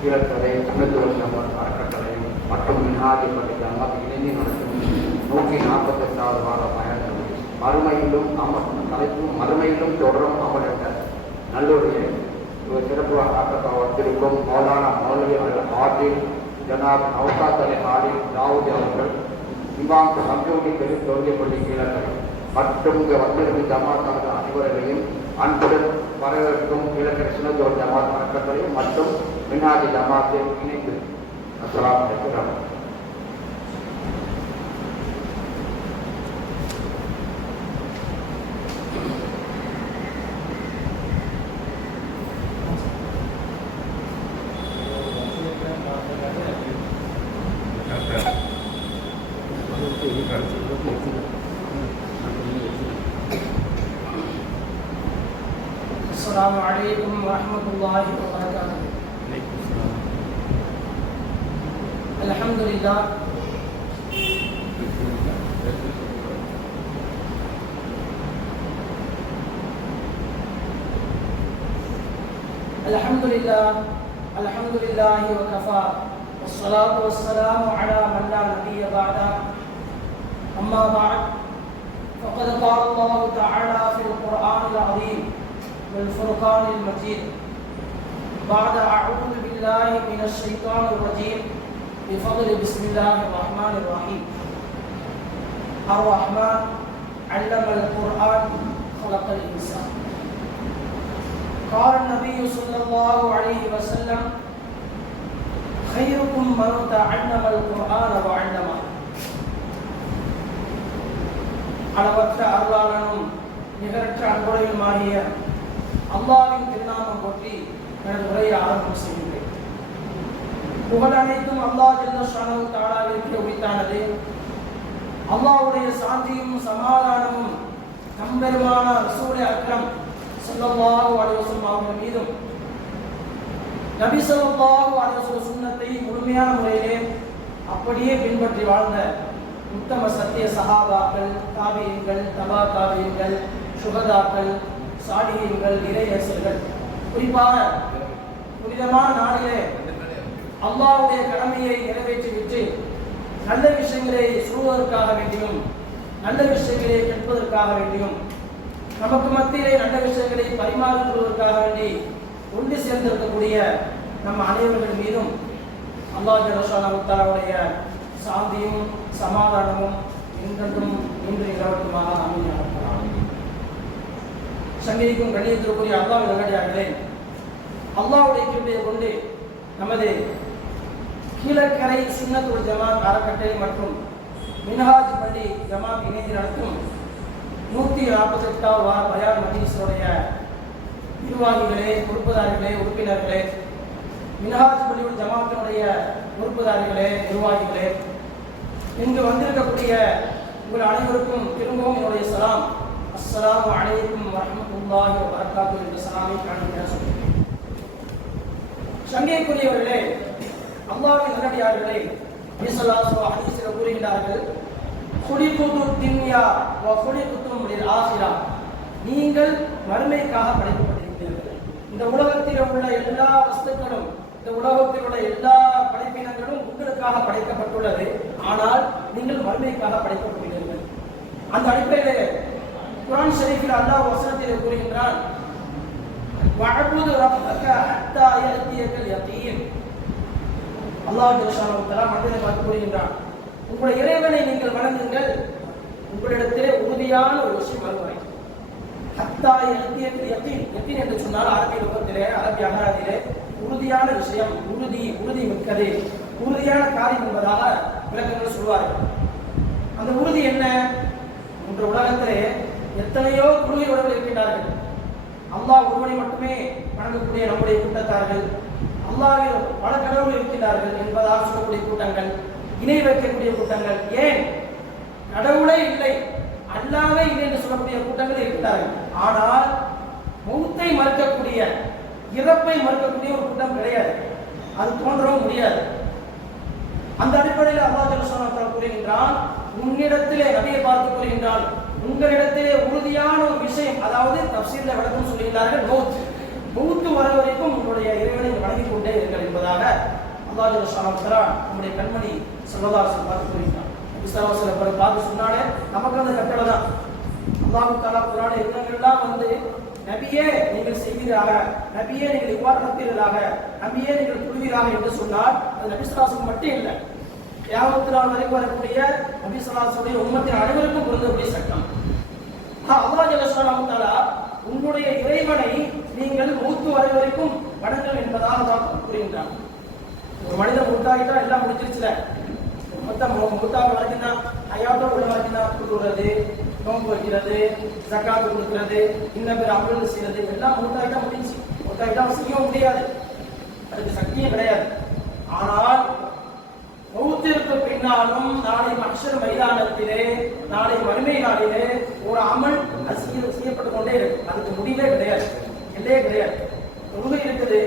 கீழக்கரை சுண்ணத்துவல் அறக்கட்டளையும் மற்றும் மின்ஹாஜ் பள்ளிக்காக இணைந்து நடத்தும் 148வது வார பயணம் மறுமையிலும் தொடரும் அமலென்ற நல்லுடைய சிறப்பு ஆக்கப்பட்டிருக்கும் மௌலானா மௌலவி ஆதில் ஜனாப் நௌசாத் அலி ஆலிம் தாவூத் அவர்கள் இமாம் கம்யூனி பெரு தொழில் பள்ளி கீழக்கரை மற்றும் இங்கு வந்திருக்கும் ஜமாத் அனைவரையும் அன்புடன் வரவேற்கும் கீழக்கரை சுண்ணத்துவல் ஜமாத் அறக்கட்டளையும் மற்றும் மின்ஹாஜ் ஜமாத்தை இணைந்து அஸ்ஸலாமு அலைக்கும். السلام عليكم ورحمة الله وبركاته. الحمد لله الحمد لله وكفى والصلاة والسلام على من لا نبي بعده. أما بعد فقد قال الله تعالى في القرآن العظيم والفرقان المجيد بعد أعوذ بالله من الشيطان الرجيم بفضل بسم الله الرحمن الرحيم. الرحمن علم القرآن خلق الإنسان. قال النبي صلى الله عليه وسلم خيركم من تعلم القرآن وعلمه. அளவற்ற அருளாளனும் நிகரற்ற அன்புடையுமாகிய அல்லாஹ்வின் திருநாமம் போற்றி எனது உரையை ஆரம்பம் செய்கின்றேன். புகழ் அனைத்தும் அல்லாஹ் ஜல்ல ஷானஹு தஆலாவிற்கு உரித்தானது. அல்லாஹ்வுடைய சாந்தியும் சமாதானமும் தம்பெருமான ரசூலே அக்ரம் ஸல்லல்லாஹு அலைஹி வஸல்லம் அவர்கள் மீதும் நபி ஸல்லல்லாஹு அலைஹி வஸல்லம் சுன்னத்தை முழுமையான முறையிலே அப்படியே பின்பற்றி வாழ்ந்த உத்தம சத்திய சஹாபாக்கள், தாபியீன்கள், தபா தாபியீன்கள், சுஹதாக்கள், சாலிஹீன்கள், இறைநேசர்கள், குறிப்பாக புனிதமான நாளிலே அல்லாஹ்வுடைய கடமையை நிறைவேற்றிவிட்டு நல்ல விஷயங்களை சொல்வதற்காக வேண்டியும் நல்ல விஷயங்களை கேட்பதற்காக வேண்டியும் நமக்கு மத்தியிலே நல்ல விஷயங்களை பரிமாறிக்கொள்வதற்காக வேண்டி ஒன்று சேர்ந்திருக்கக்கூடிய நம் அனைவர்கள் மீதும் அல்லாஹ் ஜல்ல ஷானஹு தஆலாவுடைய சாந்தியும் சமாதானமும் என்றென்றும் இன்று இரவட்டுமாக ஆமீன். சங்கீதிக்கும் கண்ணியத்திற்குரிய அல்லாஹ் நல்லடியார்களே, அல்லாஹ்வுடைய கிருபையை கொண்டு நமது கீழக்கரை சுன்னத்துல் ஜமாத் அறக்கட்டளை மற்றும் மின்ஹாஜ் பள்ளி ஜமாத் இணைந்து நடத்தும் 148வது வார பயான் மஜ்லிஸுடைய நிர்வாகிகளே, பொறுப்புதாரிகளே, உறுப்பினர்களே, மின்ஹாஜ் பள்ளியுல் ஜமாத்தினுடைய பொறுப்புதாரிகளே, நிர்வாகிகளே, இங்கு வந்திருக்கக்கூடிய உங்கள் அனைவருக்கும் திரும்பவும் என்னுடைய சலாம், அஸ்ஸலாமு அலைக்கும் வரஹ்மத்துல்லாஹி வபரகாத்துஹு என்ற சலாமை காண்கிறேன். சங்கைக்குரியவர்களே, அல்லாஹ்வின் நல்லடியார்களே, நபி ஸல்லல்லாஹு அலைஹி வஸல்லம் கூறுகிறார்கள், குலிகுது துன்யா வ குலிகுதும் லில் ஆখিরা. நீங்கள் மறுமைக்காக படைக்கப்பட்டிருக்கிறீர்கள். இந்த உலகத்தில் உள்ள எல்லா வஸ்துக்களும், இந்த உலகத்தில் உள்ள எல்லா படைப்பினங்களும் உங்களுக்காக படைக்கப்பட்டுள்ளது. ஆனால் நீங்கள் மறுமைக்காக படைக்கப்பட்டுள்ளீர்கள். அந்த அடிப்படையிலே குர்ஆன் ஷரீஃபில் அல்லாஹ் வசனத்திலே கூறுகின்றான், வஅபுது ரப்பக ஹத்தா யஅதியகல் யகீன். அல்லாஹ் ஜல்ல ஷானஹு தஆலா மனிதனை பார்த்து கூறுகின்றான், உங்களுடைய இறைவனை நீங்கள் வணங்குங்கள், உங்களிடத்திலே உறுதியான ஒரு விஷயம் வருவாய். ஹத்தா யஅதியகல் யகீன். யகீன் என்று சொன்னால் அரபி லுகத்திலே, அரபி அகராதியிலே உறுதியான விஷயம், உறுதி மிக்கது, உறுதியான காரியம் என்பதாக விளக்கங்கள் சொல்வார்கள். அந்த உறுதி என்ன? இன்று உலகத்திலே எத்தனையோ குழுவினர்கள் இருக்கின்றார்கள். அல்லாஹ் ஒருவனை மட்டுமே வணங்கக்கூடிய நம்முடைய கூட்டத்தார்கள், அல்லாஹ்வில் பல கடவுள் இருக்கின்றார்கள் என்பதாக சொல்லக்கூடிய கூட்டங்கள், இணை வைக்கக்கூடிய கூட்டங்கள், ஏன் கடவுளே இல்லை அல்லாஹ்வே இல்லை என்று சொல்லக்கூடிய கூட்டங்கள் இருக்கின்றார்கள். ஆனால் மௌத்தை மறுக்கக்கூடிய, இறப்பை மறுக்கக்கூடிய ஒரு கூட்டம் கிடையாது. அது தோன்றவும் முடியாது. அந்த அடிப்படையில் அல்லாஹ் ஜல்லல்லாஹு அலைஹி கூறுகின்றான், உன்னிடத்திலே நபியை பார்த்து கூறுகின்றான், உங்களிடத்திலே உறுதியான ஒரு விஷயம், அதாவது தஃசீர்ல விளக்கம் சொல்லுகிறார்கள், மௌத் வர வரைக்கும் உங்களுடைய இறைவனை வணங்கிக் கொண்டே இருங்கள் என்பதாக அல்லாஹ் ஜல்லல்லாஹு அலைஹி நம்முடைய கண்மணி ஸல்லல்லாஹு அலைஹி வஸல்லம் பார்த்து கூறுகின்றான். நபி ஸல்லல்லாஹு அலைஹி வஸல்லம் பார்த்து சொன்னாலே நமக்கு அந்த கட்டளை தான். அல்லாஹ் தஆலா குர்ஆன் எல்லாம் நபியே நீங்கள் செய்வீராக, நபியே நீங்கள் இவ்வாறு நடப்பீர்களாக, நபியே நீங்கள் தொழுவீராக என்று சொன்னால் அது நபி ஸல்லல்லாஹு அலைஹி வஸல்லம் மட்டும் இல்லை, கியாமத் நாள் வரைக்கும் வரக்கூடிய நபி ஸல்லல்லாஹு அலைஹி வஸல்லம் உம்மத்தின் அனைவருக்கும் பொருந்தக்கூடிய சட்டம். அல்லாஹ் ஜல்லல்லாஹு தஆலா உங்களுடைய இறைவனை நீங்கள் மௌத் வரை வரைக்கும் வணங்குங்கள் என்பதாக தான் கூறுகின்றான். ஒரு மனிதன் மூத்தாகிட்டா எல்லாம் முடிஞ்சிருச்சுல, மொத்தம் மூத்தாக வரைக்கும் தான், ஹயாத்தோடு உள்ள வரைக்கும் தான் கொடுக்குறது, நோன்பு வைக்கிறது, ஜக்காத்து கொடுக்கிறது, இன்ன பேர் அமல் செய்யறது, எல்லாம் மூத்தாகிட்டா முடிஞ்சு. மூத்தாகிட்டா செய்ய முடியாது, அதுக்கு சக்தியும் கிடையாது. ஆனால் மௌத்திற்கு பின்னாலும் நாளை மஹ்ஷர் மைதானத்திலே, நாளை மறுமை நாளிலே ஒரு அமல் செய்யப்பட்டு கொண்டே இருக்கு. அதுக்கு முடிவே கிடையாது, எல்லையே கிடையாது. தொழுகை இருக்குது,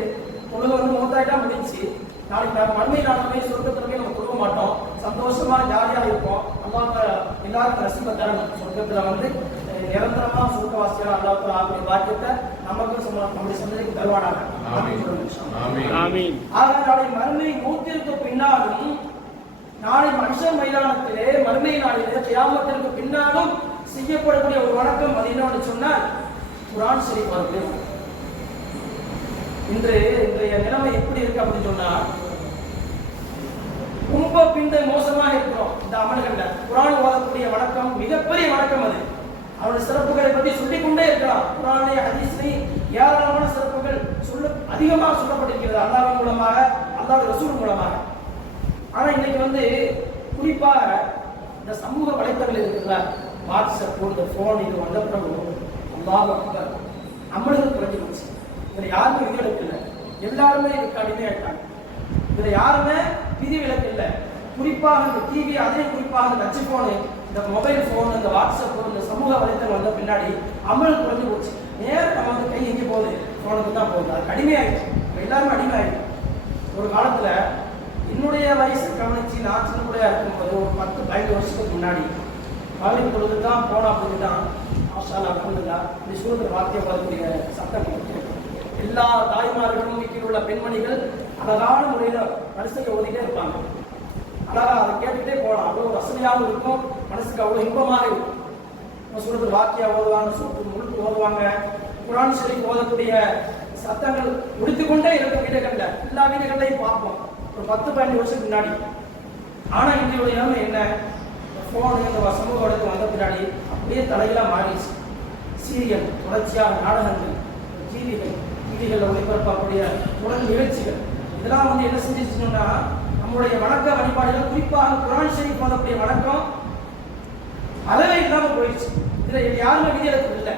தொழுகை மூத்தாயிட்டா முடிஞ்சு. நாளைக்கு மறுமை நாள் போய் சொர்க்கத்துல நம்ம கொடுக்க மாட்டோம், சந்தோஷமா ஜாலியாக இருப்போம். அல்லாஹ் எல்லாருக்கும் நசீப தரணும், சொர்க்கத்துல நிரந்தரமா சொர்க்கவாசியாக அல்லாஹ் ஆகிய பாக்கியத்தை நமக்கு நம்முடைய சந்ததிக்கு தருவானாக. ஆக நாளை மறுமை மௌத்திற்கு பின்னாலும், நாளை மனுஷன் மைதானத்திலே மறுமை நாளிலே கியாமத்திற்கு பின்னாலும் செய்யப்படக்கூடிய ஒரு வணக்கம் அது என்னன்னு சொன்னால் குர்ஆன் ஷரீஃப் வருது. இன்றைய நிலைமை எப்படி இருக்கு அப்படின்னு சொன்னா, ரொம்ப பிந்தை மோசமாக இருக்கிறோம். இந்த அமல்கள்ல குர்ஆன் ஓதக்கூடிய வணக்கம் மிகப்பெரிய வணக்கம். அது அவருடைய சிறப்புகளை பற்றி சொல்லிக்கொண்டே இருக்கலாம். குர்ஆனை ஹதீஸை ஏராளமான சிறப்புகள் அதிகமாக சொல்லப்பட்டிருக்கிறது, அல்லாஹ்வின் மூலமாக, அல்லாஹ்வுடைய ரசூல் மூலமாக. ஆனா இன்னைக்கு குறிப்பாக இந்த சமூக வலைத்தளங்கள் இருக்குல்ல, வாட்ஸ்அப், இந்த போன், இது வந்த பிறகு அல்லாஹ் அக்பர் அமல்கள் குறைஞ்சி போச்சு. இதுல யாருமே விதிவிலக்கு இல்லை, எல்லாருமே இதுக்கு அடிமையாயிட்டாங்க. இதுல யாருமே விதிவிலக்கு இல்லை. குறிப்பாக இந்த டிவி, அதே குறிப்பாக இந்த டச் போனு, இந்த மொபைல் போன், இந்த வாட்ஸ்அப், இந்த சமூக வலைத்தளம் வந்த பின்னாடி அமல் குறைஞ்சி போச்சு. நேரம் நம்ம கை எங்கே போகுது, போனுக்கு தான் போகுது. அது அடிமையாயிடுச்சு, எல்லாருமே அடிமையாயிடும். ஒரு காலத்துல என்னுடைய வயசு கவனிச்சு நான் சின்ன பிள்ளையா இருக்கும்போது ஒரு 10-15 வருஷத்துக்கு முன்னாடி மகளிர் பொழுது தான் போனா அப்படின்னு தான் ஆஷாலா அல்ஹம்துலில்லாஹ் இந்த சூரத்தில் வாக்கியம் வரக்கூடிய சட்டம் எல்லா தாய்மார்களும் வீட்டில் உள்ள பெண்மணிகள் அழகான முறையில் வரிசையை ஓதிட்டே இருப்பாங்க. அழகா அதை கேட்டுட்டே போகலாம், அவ்வளோ ரசனையாகவும் இருக்கும், மனசுக்கு அவ்வளோ இன்பமாக இருக்கும். சூரத்தில் வாக்கியா ஓதுவாங்க, சூரத்தில் முழுக்க ஓதுவாங்க, குர்ஆன் ஷரீஃப் ஓதக்கூடிய சத்தங்கள் முடித்துக்கொண்டே இருக்கும் வீடுகளில், எல்லா வீடுகளையும் பார்ப்போம் ஒரு 10-15 வருஷத்துக்கு முன்னாடி. ஆனா இன்றைய நிலைமை என்ன, போன், இந்த சமூக வலைக்கு வந்த பின்னாடி அப்படியே தலையெல்லாம் மாறிடுச்சு. சீரியல், தொடர்ச்சியாக நாடகங்கள், டிவிகளில் ஒளிபரப்பக்கூடிய தொடர் நிகழ்ச்சிகள், இதெல்லாம் என்ன செஞ்சிச்சுன்னா நம்முடைய வணக்க வழிபாடுகள், குறிப்பாக குர்ஆன் ஷரீஃப் ஓதக்கூடிய வணக்கம் அளவே இல்லாமல் போயிடுச்சு. இதில் யாருமே விதிவிலக்கு இல்லை.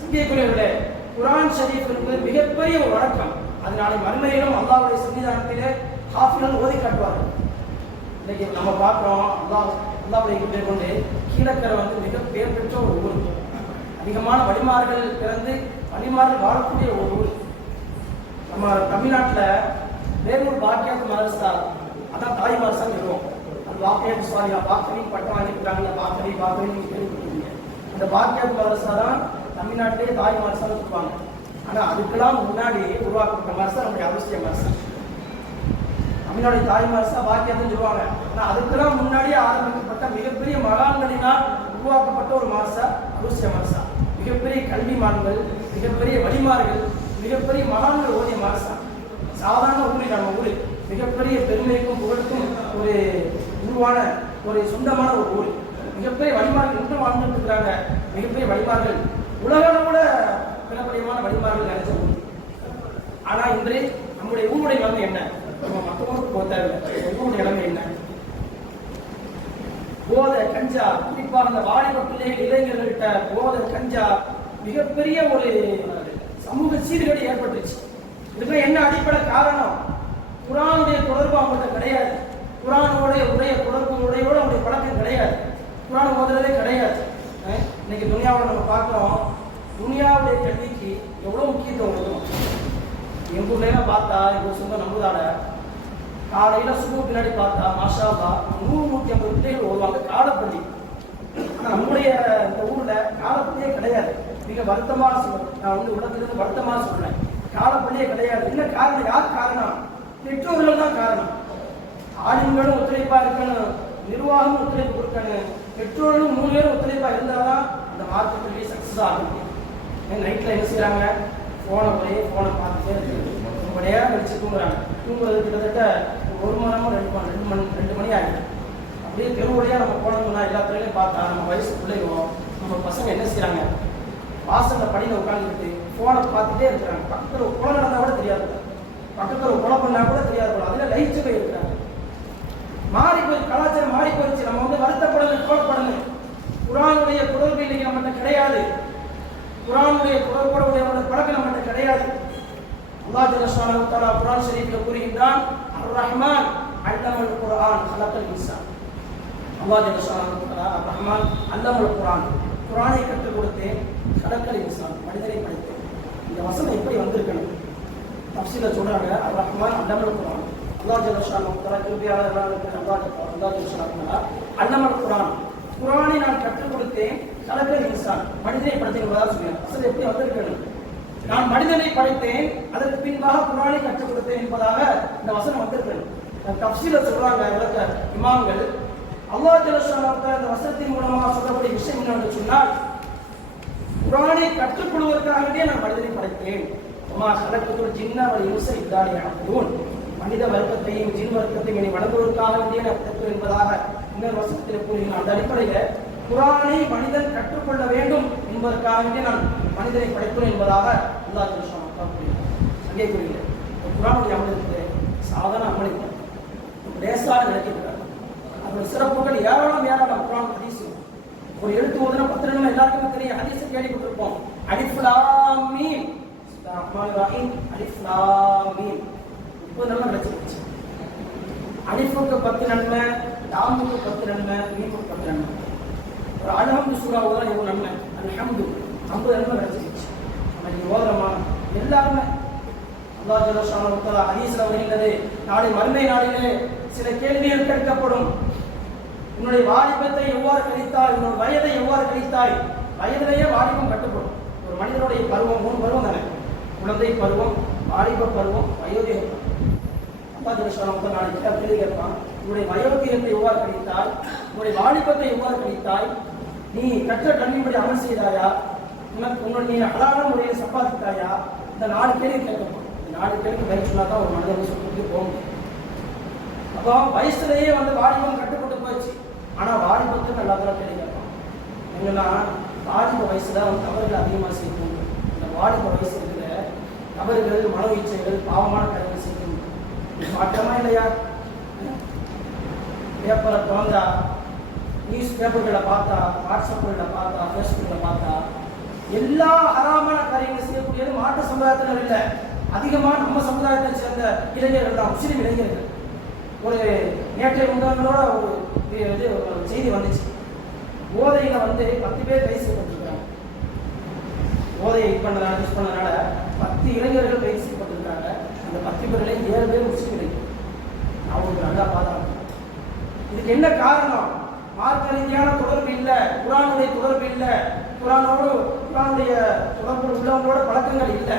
சங்கியக்குரியவர்களே, குர்ஆன் ஷரீஃப் என்பது மிகப்பெரிய ஒரு வணக்கம். அதனால மறுமையிலும் அல்லாஹ்வுடைய சன்னிதானத்திலே ஹாஃபிகள் ஓதி காட்டுவார்கள். இன்னைக்கு நம்ம பார்க்குறோம், அல்லாஹ்வுடைய பேர் கொண்டு கீழக்கரை மிக பேர் பெற்ற ஒரு ஊர், அதிகமான வழிமார்கள் பிறந்து வழிமார்கள் வாழக்கூடிய ஒரு ஊர். நம்ம தமிழ்நாட்டில் வேலூர் பாக்கியாத்து மதரசா, அதான் தாய் மதரசா சொல்லுவோம். அது பாக்கியாத்து சுவாரியா, பாக்கவி பட்டம் வாங்கிக்கிறாங்க, பாக்கவி நீங்கள் கேள்விப்பட்டிருக்கீங்க. அந்த பாக்கியாத்து மதரசா தான் தமிழ்நாட்டிலே தாய் மதரசான்னு சொல்லுவாங்க. ஆனால் அதுக்கெல்லாம் முன்னாடி உருவாக்கப்பட்ட மதரசா நம்முடைய அவசிய மதரசா. தமிழ்நாடு தாய் மதரசா பாக்கியத்துன்னு சொல்லுவாங்க. ஆனால் அதுக்கெல்லாம் முன்னாடியே ஆரம்பிக்கப்பட்ட மிகப்பெரிய மகான்களினால் உருவாக்கப்பட்ட ஒரு மதரசா அவசிய மதரசா. மிகப்பெரிய கல்விமான்கள், மிகப்பெரிய வழிமார்கள், மிகப்பெரிய மகான்கள் ஓதிய மதரசா. சாதாரண ஊரில் நம்ம ஊர் மிகப்பெரிய பெருமைக்கும் புகழுக்கும் ஒரு உருவான ஒரு சொந்தமான ஒரு ஊர். மிகப்பெரிய வழிமார்கள் இன்னும் வாழ்ந்துட்டு இருக்கிறாங்க. மிகப்பெரிய வழிமார்கள், உலகளவுல மிகப்பெரியமான வழிமார்கள் நினைச்ச ஊர். ஆனா இன்று நம்முடைய ஊருடைய நிலைமை என்ன, நம்ம மற்றவங்களுக்கு போக தேவையில்லை. ஊருடைய நிலைமை என்ன, போதை கஞ்சா, குறிப்பாக அந்த வாலிப பிள்ளைகள் இளைஞர்கள்ட்ட போதை கஞ்சா மிகப்பெரிய ஒரு சமூக சீர்கேடு ஏற்பட்டுச்சு. இதுக்கு என்ன அடிப்படை காரணம், குர்ஆனுடைய தொடர்பு அவங்கள்ட்ட கிடையாது. குர்ஆனுடைய தொடர்புடையோட அவங்களுடைய பழக்கம் கிடையாது. குர்ஆன் ஓதுறதே கிடையாது. இன்னைக்கு துனியாவில் நம்ம பார்க்குறோம், துனியாவுடைய கல்விக்கு எவ்வளோ முக்கியத்துவம் இருக்கும். எங்கள் ஊர்லாம் பார்த்தா எங்கள் சொந்த நம்புதால காலையில் சுபு பின்னாடி பார்த்தா மாஷா அல்லாஹ் 100-150 பிள்ளைகள் வருவாங்க காலப்பள்ளி. ஆனால் நம்முடைய இந்த ஊரில் காலப்பள்ளியே கிடையாது. மிக வருத்தமாக சொல்றேன், நான் வந்து உலகத்திலிருந்து வருத்தமாக சொல்றேன், காலப்பள்ளியே கிடையாது. என்ன காரணம்? யார் காரணம்? பெற்றோர்கள் தான் காரணம். ஆளுங்களும் ஒத்துழைப்பா இருக்கணும், நிர்வாகமும் ஒத்துழைப்பு கொடுக்கணும், பெற்றோர்களும் 3 பேரும் ஒத்துழைப்பா இருந்தால்தான் அந்த மார்க்கெட் கல்வி சக்சஸ் ஆகும். நைட்டில் என்ன செய்யறாங்க? ஃபோனை பார்த்துட்டே இருக்கு, ரொம்ப நேரம் கழிச்சு தூங்குறாங்க. தூங்குறது கிட்டத்தட்ட 1 மணி நேரமோ 2 மணி ஆகிடும். அப்படியே தெரு வழியாக நம்ம போனோம்னா எல்லா துறையிலையும் பார்த்தா நம்ம வயசு பிள்ளைகளும் நம்ம பசங்க என்ன செய்யறாங்க? வாசலில் படியில் உட்காந்துக்கிட்டு ஃபோனை பார்த்துட்டே இருக்கிறாங்க. பக்கத்தில் ஒரு கொலை நடந்தால் கூட தெரியாது, பக்கத்தில் ஒரு கொலை பண்ணால் கூட தெரியாது, அதில் லைச்சு போய் இருக்கிறாங்க. மாறி போய் கலாச்சாரம் மாறி போயிடுச்சு. நம்ம வந்து வருத்தப்படணும், கோலப்படணும். குர்ஆனுடைய தொடர்பு இன்னைக்கு நம்மகிட்ட கிடையாது. குர்ஆனுடைய தொடர்புடைய பழக்கம் நம்மகிட்ட கிடையாது. அல்லாஹ் ஜல்ல ஷானஹு தஆலா குர்ஆன் ஷரீஃபில் கூறுகின்றான், அர் ரஹ்மான் அல்லமல் குர்ஆன் ஹலக்கல் இன்சான். அல்லாஹ் ஜல்ல ஷானஹு தஆலா அர் ரஹ்மான் அல்லமல் குர்ஆன், குர்ஆனை கற்றுக் கொடுத்தேன், ஹலக்கல் இன்சான் மனிதனை படைத்தேன். இந்த வசனம் எப்படி வந்திருக்கணும்? தஃசீல சொல்றாங்க, அர் ரஹ்மான் அல்லமல் குர்ஆன். அல்லாஹ் ஜல்ல ஷானஹு தஆலா கிருபையாளராக இருக்கிற அல்லாஹ் ஜல்ல ஷானஹு தஆலா அல்லமல் குர்ஆன், குர்ஆனை நான் கற்றுக் கொடுத்தேன், ஹலக்கல் இன்சான் மனிதனை படைத்தேன் என்பதாக சொல்றாங்க. வசனம் எப்படி வந்திருக்கணும்? நான் மனிதனை படைத்தேன், அதற்கு பின்பாக குர்ஆனை கற்றுக் கொடுத்தேன் என்பதாக இந்த வசனம் வந்திருக்கிறது. தஃசீல சொல்றாங்க விளக்க இமாம்கள், அல்லாஹ் ஜல்ல ஷானஹு தஆலா இந்த வசனத்தின் மூலமாக சொல்லக்கூடிய விஷயம் என்னவென்று சொன்னால், குர்ஆனை கற்றுக்கொள்வதற்காகவே நான் மனிதனை படைத்தேன். வமா ஹலக்கத்துல் ஜின்ன வல் இன்ஸ இல்லா லியஅபுதூன், மனித வர்க்கத்தையும் ஜின் வர்க்கத்தையும் என்னை வணங்குவதற்காக வேண்டிய நான் படைத்தேன் என்பதாக இன்னொரு வசனத்தில் கூறுகிறார். அந்த அடிப்படையில் குர்ஆனை மனிதன் கற்றுக்கொள்ள வேண்டும் என்பதற்காக வேண்டிய நான் மனிதனை படைத்தேன் என்பதாக அல்லாஹ் ஜல்ல ஷானஹு தஆலா கூறுகிறார். அங்கே கூறுகிறார், குர்ஆனுடைய அமல் இருக்குது, சாதாரண அமல் இல்லை, லேசாக நினைக்கிறார். அதோட சிறப்புகள் ஏராளம். குர்ஆன் ஹதீஸ் ஒரு எழுத்து ஓதுனா 10 நிமிடம் எல்லாருக்குமே தெரியும். ஹதீஸ் கேள்விப்பட்டிருப்போம். அலிஃப் லாம் மீம் ரஹ்மான் ரஹீம், அலிஃப் லாம் மீம். இப்போ நல்லா நினைச்சிருச்சு. அலிஃபுக்கு 10 நன்மை, லாமுக்கு 10 நன்மை, மீமுக்கு 10 நன்மை. ஒரு அல்ஹம்து சூரா ஓதுனா எவ்வளவு நன்மை? அல்ஹம்து 50 நன்மை நினைச்சிருச்சு. நம்ம ஓதுறோமா? எல்லாருமே அல்லாஹ் ஜல்ல ஷானஹு தஆலா ஹதீஸ்ல வருகிறது, நாளை மறுமை நாளிலே சில கேள்விகள் கேட்கப்படும். உன்னுடைய வாலிபத்தை எவ்வாறு கழித்தாய், உன்னுடைய வயதை எவ்வாறு கழித்தாய்? வயதிலேயே வாலிபம் கட்டுப்படும். ஒரு மனிதனுடைய பருவம் 3 பருவம் தானே, குழந்தை பருவம், வாலிப பருவம், வயோதிக பருவம். அல்லாஹ் ஜல்ல ஷானஹு தஆலா நாளைக்கு கேள்வி கேட்பான், உன்னுடைய வயோதிகத்தை எவ்வாறு கழித்தாய், உன்னுடைய வாலிபத்தை எவ்வாறு கழித்தாய், நீ கற்ற கல்விப்படி அமல் செய்தாயா, உன்னுடைய நீ ஹலாலான முறையில் சம்பாதித்தாயா? இந்த 4 கேள்வி கேட்கப்படும். இந்த 4 கேள்வி பதில் சொன்னா தான் ஒரு மனிதன் சொல்லிட்டு போக முடியும். அப்போ வயசுலேயே வந்து வாலிபம் கட்டுப்பட்டு போயிடுச்சு. ஆனால் வாலிபத்துக்கு நல்லா தான் கேள்வி கேட்பான். என்னன்னா வாலிப வயசுல வந்து தவறுகள் அதிகமாக செய்யணும். இந்த வாலிப வயசு இருக்கிற தவறுகள், மன இச்சைகள், பாவமான காரியங்கள் செய்யணும். மாற்றமா இல்லையா? பேப்பரை திறந்தா, நியூஸ் பேப்பர்களை பார்த்தா, வாட்ஸ்அப்களில் பார்த்தா, ஃபேஸ்புக்கில் பார்த்தா, எல்லா ஹராமான காரியங்களை செய்யக்கூடியது மாற்ற சமுதாயத்தினர் இல்லை, அதிகமாக நம்ம சமுதாயத்தை சேர்ந்த இளைஞர்கள் தான், முஸ்லீம் இளைஞர்கள். ஒரு நேற்றைய முன்னாளோட ஒரு செய்தி வந்துச்சு. போதையில வந்து 10 பேர் கைது செய்யப்பட்டிருக்காங்க. போதையை யூஸ் பண்ணதுனால 10 இளைஞர்கள் கைது செய்யப்பட்டிருக்காங்க. அந்த 10 பேர்ல 7 பேர் முஸ்லீம் இளைஞர்கள். அவங்களுக்கு நல்லா பாதுகாப்பு. இதுக்கு என்ன காரணம்? மார்க்க ரீதியான தொடர்பு இல்லை, குர்ஆனுடைய தொடர்பு இல்லை, குர்ஆனுடைய தொடர்பு உள்ளவங்களோட பழக்கங்கள் இல்லை.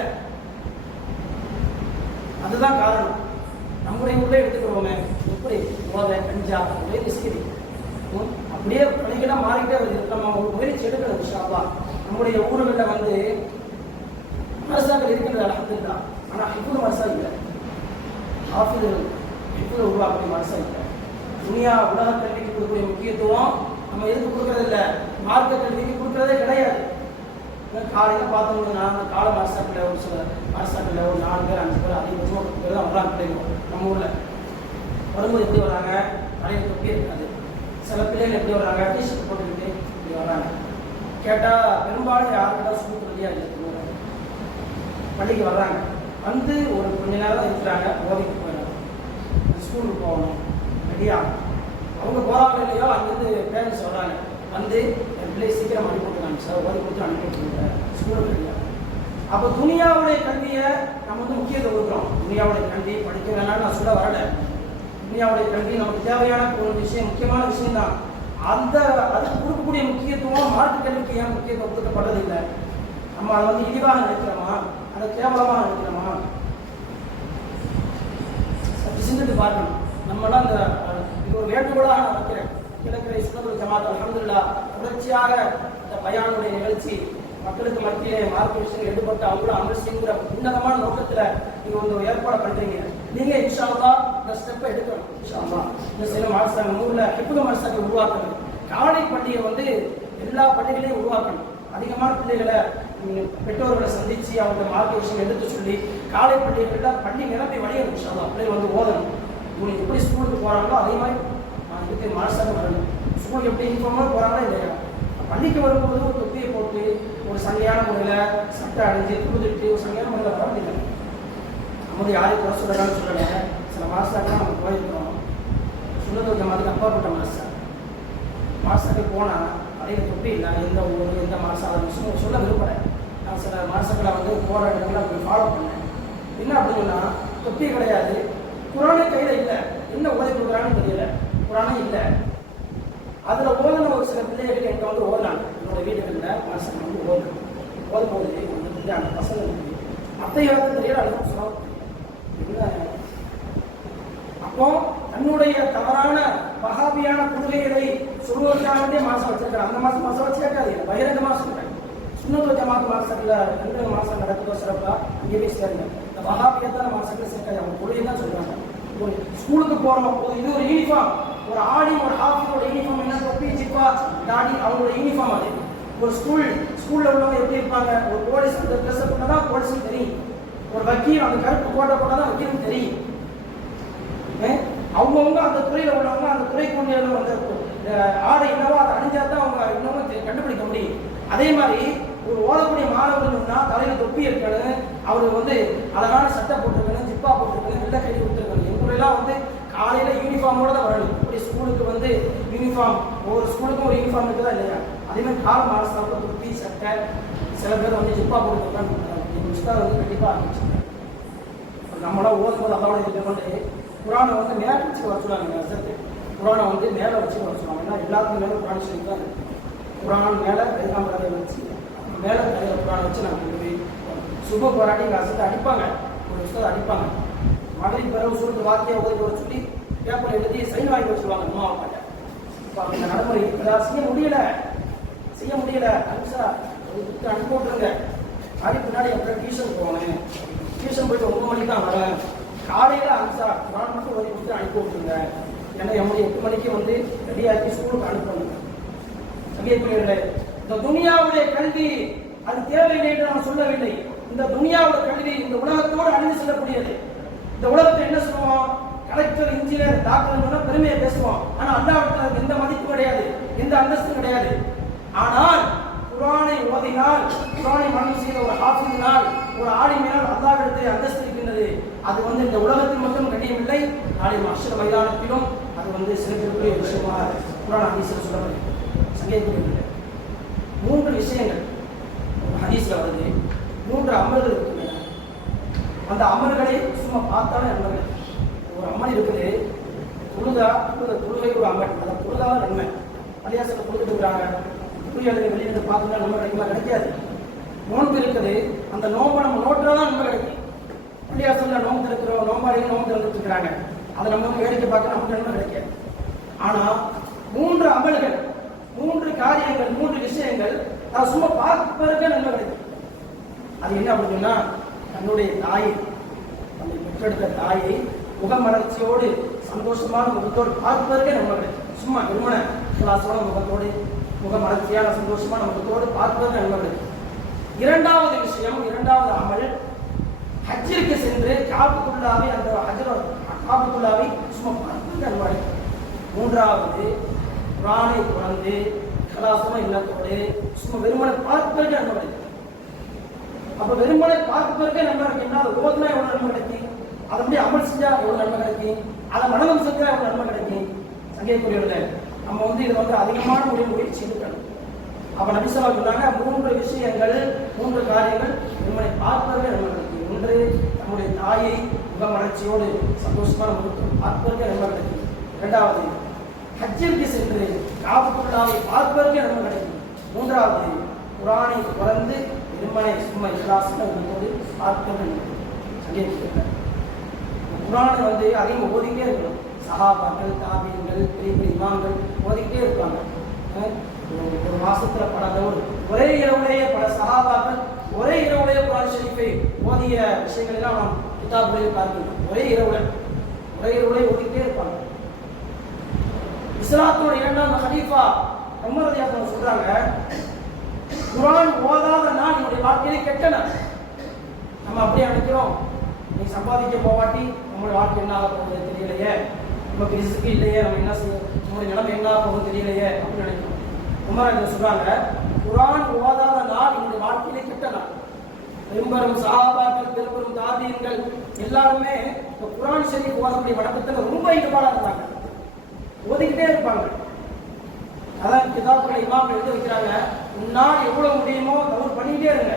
அதுதான் காரணம். நம்முடைய ஊர்ல எடுத்துக்கிறோமே, எப்படி போதை, கஞ்சா, ஒரே மிஸ்கிரி அப்படியே பணிகளா மாறிக்கிட்டே வருது. நம்ம ஒரு முயற்சி எடுக்கணும் இன்ஷா அல்லாஹ். நம்முடைய ஊர்களில் வந்து மதரசாக்கள் இருக்கிறது அல்ஹம்துலில்லாஹ். ஆனால் ஹிஃபுல் மதரசா இல்லை, ஹாஃபிதுல் ஹிஃபுல் உருவாக்கக்கூடிய மதரசா இல்லை. துனியா உலக கல்விக்கு கொடுக்கக்கூடிய முக்கியத்துவம் நம்ம எதுக்கு கொடுக்கறது இல்லை, மார்க்க கல்விக்கு கொடுக்கறதே கிடையாது. காலையில் பார்த்தோம்னா நான் கால மதரசாக்களில் ஒரு சில மதரசாக்களில் ஒரு 4 பேர் 5 பேர் அதிகபட்சமாக பேர் தான் வர்றாங்க பிள்ளைங்க. நம்ம ஊரில் வரும்போது எப்படி வர்றாங்க? தலையில் தொப்பி இருக்காது. சில பிள்ளைகள் எப்படி வர்றாங்க? டிஷர்ட் போட்டுக்கிட்டு இப்படி வர்றாங்க. கேட்டால் பெரும்பாலும் யாருக்கிட்ட ஸ்கூலுக்கு ரெடியாக இல்லை, பள்ளிக்கு வர்றாங்க. வந்து ஒரு கொஞ்ச நேரம் தான் இருக்கிறாங்க, ஓதிக்கு போயிடறாங்க. ஸ்கூலுக்கு போகணும் ரெடியாக அவங்க போகிறாங்க இல்லையோ, அங்கேருந்து பேரண்ட்ஸ் வர்றாங்க. வந்து என் பிள்ளை சீக்கிரம் அனுப்பி கொடுக்குறாங்க சார், ஓதி கொடுத்து அனுப்பி கொடுக்குறேன் ஸ்கூலுக்கு ரெடியாக. அப்போ துனியாவுடைய கல்வியை நம்ம வந்து முக்கியத்துவம் கொடுக்குறோம். துனியாவுடைய கல்வி படிக்க வேணாம்னு நான் சொல்ல வரல. துனியாவுடைய கல்வி நமக்கு தேவையான ஒரு விஷயம், முக்கியமான விஷயம் தான். அதுக்கு கொடுக்கக்கூடிய முக்கியத்துவம் மார்க்க கல்விக்கு ஏன் முக்கியத்துவம் கொடுக்கப்படுறதில்லை? நம்ம அதை வந்து இழிவாக நினைக்கிறோமா, அதை கேவலமாக நினைக்கிறோமா? சிந்தித்து பார்க்கணும். நம்மளாம் இது ஒரு வேண்டுகோளாக நான் வைக்கிறேன். கிழக்கிறை சுன்னத்துல் ஜமாத் அல்ஹம்துலில்லாஹ் தொடர்ச்சியாக இந்த பயானுடைய நிகழ்ச்சி மக்களுக்கு மத்தியிலே மார்க்க விஷயங்கள் எடுபட்டு அவங்களும் அமல் செய்கிற உன்னதமான நோக்கத்தில் நீங்க வந்து ஏற்பாடு பண்றீங்க. நீங்க இன்ஷா அல்லாஹ் இந்த ஸ்டெப்பை எடுக்கணும். இன்ஷா அல்லாஹ் இந்த சில மாசம் ஊர்ல ஹிப்து மர்சத்தை உருவாக்கணும். காலை பள்ளியை வந்து எல்லா பள்ளிகளையும் உருவாக்கணும். அதிகமான பிள்ளைகளை பெற்றோர்களை சந்திச்சு அவங்க மார்க்க விஷயம் எடுத்து சொல்லி காலை பள்ளிகளில் பள்ளி நிரப்பி வழியும். இன்ஷா அல்லாஹ் பிள்ளைகள் வந்து ஓதணும். இவங்க எப்படி ஸ்கூலுக்கு போறாங்களோ அதே மாதிரி இதுக்கு மாஸ்டர் வரணும். ஸ்கூலுக்கு எப்படி யூனிஃபார்மாக போறாங்களோ இல்லையா, பள்ளிக்கு வரும்போது ஒரு தொப்பியை போட்டு ஒரு சங்கையான முறையில் சட்டை அடைஞ்சு துடுத்துட்டு ஒரு சங்கையான முறையில் வர முடியல. நம்ம வந்து யாரையும் குறை சொல்லலாம்னு சொல்லலை. சில மாஸ்டர்லாம் நம்ம போயிருக்கிறோம். சுன்னத்துல் ஜமாத்துக்கு அப்பாற்பட்ட மாஸ்டருக்கு போனால் அதையில் தொப்பி இல்லை, எந்த ஊர் எந்த மாதம் சொல்ல விரும்புகிறேன். நான் சில மாதங்களை வந்து போகிற இடங்களை அப்படி ஃபாலோ பண்ணேன். என்ன அப்படின்னு சொன்னால் தொப்பி கிடையாது, குரானே கையில் இல்லை, என்ன ஓதி கொடுக்குறான்னு தெரியல, குரானே இல்லை. அதில் ஓதுன ஒரு சில பிள்ளைகள் என்கிட்ட வந்து ஓதலாங்க. என்னோட வீடுகளில் மாதம் வந்து ஓதும்போது வந்து அந்த பசங்களுக்கு மற்ற இடத்துல தெரியல, அதுதான் சொல்லுவாங்க. அப்போ தன்னுடைய தவறான வஹாபியான கொள்கைகளை சொல்வதற்காகவே மாசம் வச்சிருக்காங்க. அந்த மாசம் வச்சிருக்காது, பகிரங்க மாசம் சுன்னத்துல் ஜமாத் மாசத்துல 2 மாசம் நடக்குதோ சிறப்பா இங்கே சேருங்க. இந்த வஹாபியத்தான மாசத்துல சேர்க்காது, அவங்க கொள்கை தான் சொல்றாங்க. ஒரு ஸ்கூலுக்கு போறோம் போது இது ஒரு யூனிஃபார்ம், ஒரு ஆடி ஒரு ஹாஃபியோட யூனிஃபார்ம் என்ன, தொப்பி ஜிப்பா தாடி அவங்களோட யூனிஃபார்ம். அது ஒரு ஸ்கூல்ல உள்ளவங்க எப்படி இருப்பாங்க, ஒரு போலீஸ் அந்த ட்ரெஸ் போட்டாதான் போலீஸுக்கு தெரியும், ஒரு வக்கீல் அந்த கருப்பு கோட்டை போட்டாதான் வக்கீலுக்கு தெரியும். அவங்கவுங்க அந்த துறையில உள்ளவங்க அந்த துறைக்கு அந்த ஆடை என்னவோ அதை அணிஞ்சா தான் அவங்க இன்னமும் கண்டுபிடிக்க முடியும். அதே மாதிரி ஒரு ஓதக்கூடிய மாணவர்கள்னா தலையில தொப்பி இருக்கணும், அவருக்கு வந்து அழகான சட்டை போட்டிருக்கணும், ஜிப்பா போட்டிருக்கணும், வெள்ளை கை கொடுத்துருக்கணும். எங்களுக்கெல்லாம் வந்து காலையில யூனிஃபார்மோட தான் வரணும். இப்படி ஸ்கூலுக்கு வந்து யூனிஃபார்ம், ஒவ்வொரு ஸ்கூலுக்கும் ஒரு யூனிஃபார்ம் இருக்குதா இல்லையா, அதே மாதிரி கால மாதம் தொப்பி சட்டை, சில பேர் வந்து ஜிப்பா போட்டுருக்கான்னு எங்கள் உஸ்தாத் வந்து கண்டிப்பாக ஆரம்பிச்சிருக்காங்க. நம்மளாம் ஓதும்போது அதோட இது வந்து குரானை வந்து மேலே வச்சு வர சொல்லுவாங்க. அசத்து குரானை வந்து மேலே வச்சு வர சொல்லுவாங்க. ஏன்னா எல்லாத்துக்கும் மேலே குரான் சொல்லி தான் குரான் மேலே வேதாம் கதையை வச்சு மேலே கதையில் குரானை வச்சு நாங்கள் போய் சுப போராட்டி எங்கள் அசத்தை அடிப்பாங்க, ஒரு விஷயத்தை அடிப்பாங்க. மகளிர் பிறகு சொல்லிட்டு வார்த்தையை உதவி வர சொல்லி பேப்பர் எழுதி சைன் வாங்கி வச்சுருவாங்க அம்மா அப்பாட்ட. இப்போ அந்த நடைமுறை இருக்குதா? செய்ய முடியல அனுசா அனுப்பி விட்டுருங்க. அது பின்னாடி அப்புறம் டியூஷன் போனேன், டியூஷன் போயிட்டு 9 மணிக்கு தான் வரேன், காலையில் அனுசா குரான் மட்டும் உதவி கொடுத்து அனுப்பி விட்டுருங்க. ஏன்னா என்னுடைய 8 மணிக்கு வந்து ரெடியாக்கி ஸ்கூலுக்கு அனுப்பணும். சங்கீதப்பிரியர்களே, இந்த துனியாவுடைய கல்வி அது தேவையில்லை என்று நான் சொல்லவில்லை. இந்த துனியாவுடைய கல்வி இந்த உலகத்தோடு அழிந்து செல்லக்கூடியது. இந்த உலகத்தை என்ன சொல்லுவோம், கலெக்டர் இன்ஜினியர் டாக்டர் பெருமையை பேசுவோம். ஆனா அல்லாஹ்வுக்கு எந்த மதிப்பும் கிடையாது, எந்த அந்தஸ்தும் கிடையாது. ஆனால் குர்ஆனை ஓதினால், குர்ஆனை மனனம் செய்த ஒரு ஹாஃபிஸினால், ஒரு ஆலிமினால் அல்லாஹ்விடத்தில் அந்தஸ்து இருக்கின்றது. அது வந்து இந்த உலகத்தில் மட்டும் கண்ணியமில்லை, நாளை மஹ்ஷர் மைதானத்திலும் அது வந்து சிறப்பிற்குரிய விஷயமாக குர்ஆன் ஹதீஸில் சொல்லப்படுகிறது. சங்கீதத்தில் 3 விஷயங்கள் ஹதீஸ்ல வருது, 3 அமல்கள் இருக்கின்றன. அந்த அமல்களை சும்மா பார்த்தாலே நன்மை. ஒரு அமல் இருக்குது, தொழுகை ஒரு அமல், அந்த தொழுகாத நன்மை. பள்ளியாசத்தை கொடுத்துட்டு இருக்கிறாங்க, புரியலை வெளியிருந்து பார்த்துட்டா நன்மை கிடைக்குமா? கிடைக்காது. நோன்பு இருக்குது, அந்த நோம்பை நம்ம நோட்டுறதான் நன்மை கிடைக்கும். பள்ளியாசல்ல நோம்பு இருக்கிறோம், நோம்பாளிகள் நோம்பு திறந்துட்டு இருக்கிறாங்க, அதை நம்ம வந்து வேடிக்கை பார்க்க நமக்கு நன்மை கிடைக்காது. ஆனா 3 அமல்கள், 3 காரியங்கள், 3 விஷயங்கள் அதை சும்மா பார்ப்பதற்கே நன்மை கிடைக்கும். அது என்ன அப்படின்னா, தன்னுடைய தாயை, நம்மை பெற்றெடுத்த தாயை முகமலர்ச்சியோடு சந்தோஷமான முகத்தோடு பார்ப்பதற்கே நன்மை கிடைக்கும். சும்மா வெறுமன கிளாஸோட முகத்தோடு முகமலர்ச்சியான சந்தோஷமான முகத்தோடு பார்ப்பதற்கு நன்மை கிடைக்கும். 2வது விஷயம், 2வது அமல், ஹஜ்ஜிற்கு சென்று காபத்துல்லாவை, அந்த காபத்துல்லாவை சும்மா பார்ப்பதற்கு நன்மை கிடைக்கும். 3வது குர்ஆனை குறந்து கலாசமா இல்லத்தோடு சும்மா வெறுமனை பார்ப்பதற்கு நன்மை கிடைக்கும். அப்ப வெறுமனை பார்ப்பதற்கே நன்மை கிடைக்கும்னா அது ஓதுனா எவ்வளவு நன்மை கிடைக்கும், அதை அப்படியே அமல் செஞ்சா எவ்வளவு நன்மை கிடைக்கும், அதை மனநம் செஞ்சா எவ்வளவு நன்மை கிடைக்கும். சங்கீதக்குரியவர்களே, நம்ம வந்து இதை வந்து அதிகமான முயற்சி எடுக்கணும். அப்ப நபி ஸல்லல்லாஹு அலைஹி வஸல்லம் சொன்னாங்க, 3 விஷயங்கள், 3 காரியங்கள் வெறுமனை பார்ப்பதற்கே நன்மை கிடைக்கும். 1, நம்முடைய தாயை முகமலர்ச்சியோடு சந்தோஷமான முகத்தோடு பார்ப்பதற்கு நன்மை கிடைக்கும். இரண்டாவது, ஹஜ்ஜிற்கு சென்று காபத்துல்லாவை பார்ப்பதற்கு நன்மை கிடைக்கும். மூன்றாவது, குரானை தொடர்ந்து வெறுமனை சும்மா இஸ்லாசன உங்களோடு பார்ப்பதற்கு சங்கேதிக்கிறார். குரானை அதையும் ஓதிக்கிட்டே இருக்கணும். சஹாபாக்கள், தாபியங்கள், பெரிய பெரிய இமாம்கள் ஓதிக்கிட்டே இருப்பாங்க. ஒரு மாசத்துல ஒரே இரவுலேயே பல சஹாபாக்கள் ஒரே இரவுலேயே குரான் ஷரீஃபை ஓதிய விஷயங்கள் எல்லாம் நாம் கிதாபுகளிலே பார்க்கிறோம். ஒரே இரவுலே ஓதிக்கிட்டே இருப்பாங்க. இஸ்லாத்தோட இரண்டாம் ஹலீஃபா உமர் ரலியல்லாஹு அன்ஹு சொல்றாங்க, குரான் ஓதாத நாள் என்னுடைய வாழ்க்கையிலே கெட்ட நாள். நம்ம அப்படியே நினைக்கிறோம், நீ சம்பாதிக்க போவாட்டி நம்மளுடைய வாழ்க்கை என்ன ஆக போகுது தெரியலையே, நமக்கு ரிஸ்க் இல்லையே, நம்ம என்ன செய்ய, நம்மளுடைய நிலைமை என்ன ஆக போகுது தெரியலையே அப்படின்னு நினைக்கிறோம். உமர் இதை சொல்றாங்க, குரான் ஓதாத நாள் என்னுடைய வாழ்க்கையிலே கெட்ட நாள். பெரும்பெரும் சஹாபாக்கள், பெரும்பெரும் தாபியங்கள் எல்லாருமே குரான் ஷரீஃப் ஓதக்கூடிய வழக்கத்தில் ரொம்ப ஈடுபாடாக இருந்தாங்க, ஓதிக்கிட்டே இருப்பாங்க. அதான் கிதாபுகளை இமாம்கள் எழுதி வைக்கிறாங்க, உன்னால் எவ்வளவு முடியுமோ தவறு பண்ணிக்கிட்டே இருங்க.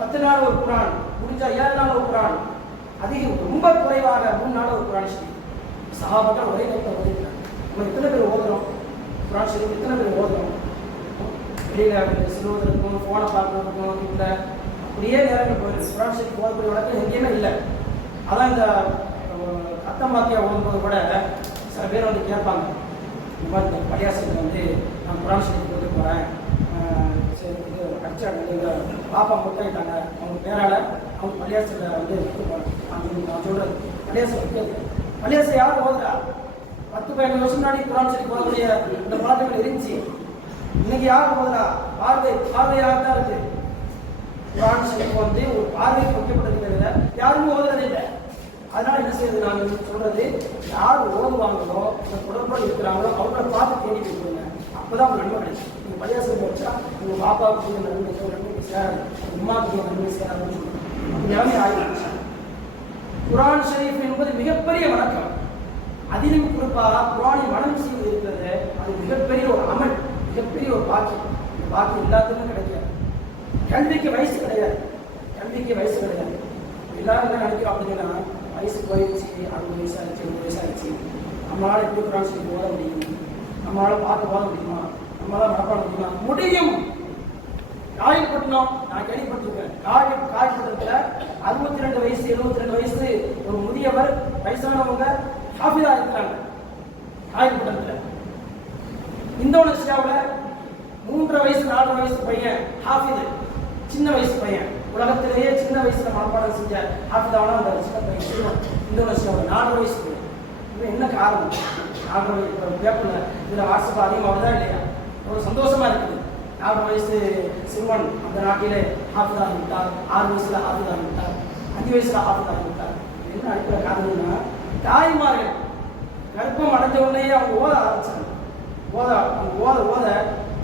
10 நாள் ஒரு குரான், முடிஞ்சா 7 நாள் ஒரு குரான், அதிகம் ரொம்ப குறைவாக 3 நாள் ஒரு குரான் ஷரீஃப். சஹாபாக்கள் ஒரே நேரத்தில் ஓதிக்கிறாங்க. நம்ம எத்தனை பேர் ஓதுறோம் குரான் ஷரீஃப்? எத்தனை பேர் ஓதுறோம்? வெளியில் சிறுவதற்கும் ஃபோனை பார்க்கறதுக்கும் இல்லை, அப்படியே நேரங்கள் போயிடுது. குரான் ஷரீஃப் ஓதக்கூடிய வழக்கம் எங்கேயுமே இல்லை. அதான் இந்த அத்தமாக்கியா ஓதும்போது கூட சில பேர் கேட்பாங்க, இந்த மாதிரி பள்ளியாசத்துக்கு நான் குரான் ஷரீஃப் ஓத போகிறேன், அடிச்சாங்க எங்கள் பாப்பா முட்டாயிட்டாங்க, அவங்க பேரால் அவங்க பள்ளியாசத்தில் நான் சொல்கிறது பள்ளியாசம் வைக்கிறது. பள்ளியாசம் யாரும் ஓதுறா? 10-15 வருஷம் முன்னாடி குரான் ஷரீஃப் ஓதக்கூடிய இந்த பழக்கங்கள் இருந்துச்சு. இன்னைக்கு யாரும் ஓதுறா? பார்வையாக தான் இருக்கு. குரான் ஷரீஃப் ஒரு பார்வைக்கு வைக்கப்பட்டிருக்கிறத யாருமே ஓதுறதே இல்லை. அதனால என்ன செய்யறது, நாங்கள் சொல்றது, யார் ஓதுவாங்களோ இந்த தொடர்போடு இருக்கிறாங்களோ அவங்கள பார்த்து தேடி போய்க்கோங்க. அப்போதான் அவங்க நன்மை கிடைக்கும். நீங்கள் பள்ளியாசம் வச்சா உங்கள் பாப்பாவுக்கு நன்மை சேராது, உமாவுக்கு நன்மை சேராதுன்னு சொல்லுவாங்க. எல்லாமே ஆகிடுச்சு. குரான் ஷரீஃப் என்பது மிகப்பெரிய வணக்கம். அதிலும் குறிப்பாக குரானை மனம் செய்வது இருக்கிறது, அது மிகப்பெரிய ஒரு அமல், மிகப்பெரிய ஒரு பாக்கியம். இந்த பாக்கியம் எல்லாத்துக்குமே கிடைக்காது. கல்விக்கு வயசு கிடையாது. எல்லாரும் என்ன நினைக்கிறோம் அப்படின்னா, வயசு போயிடுச்சு, 60 வயசு ஆயிடுச்சு, 70 வயசு ஆயிடுச்சு, நம்மளால எப்படி குரான் ஷரீஃப் ஓத முடியும், நம்மளால பார்த்து ஓத முடியுமா, நம்மளால மனப்பாட முடியுமா? முடியும். காயப்பட்டணும், நான் கேள்விப்பட்டிருக்கேன். காயப்பட்டதுல 62 வயசு 72 வயசு ஒரு முதியவர், வயசானவங்க ஹாஃபிதா இருக்கிறாங்க. காயப்பட்டதுல இந்தோனேஷியாவில் 3 வயசு 4 வயசு பையன் ஹாஃபிது, சின்ன வயசு பையன், உலகத்திலேயே சின்ன வயசுல மனப்பாடம் செஞ்ச ஹாஃபிதாவான அந்த சின்ன பையன் இந்தோனேஷியாவில் 4 வயசு பையன். இது என்ன காரணம்? 4 வயசு பேப்பர்ல இதில் வாட்ஸ்அப் அதிகமாகுதா இல்லையா? ஒரு சந்தோஷமா இருக்குது. 4 வயசு சிறுவன் அந்த நாட்டிலே ஹாஃபிதா விட்டார், 6 வயசுல ஹாஃபிதா விட்டார், 5 வயசுல ஹாஃபிதா விட்டார். என்ன அடிப்படை காரணம்னா, தாய்மார்கள் கர்ப்பம் அடைஞ்ச உடனே அவங்க ஓத ஆரம்பிச்சாங்க. ஓத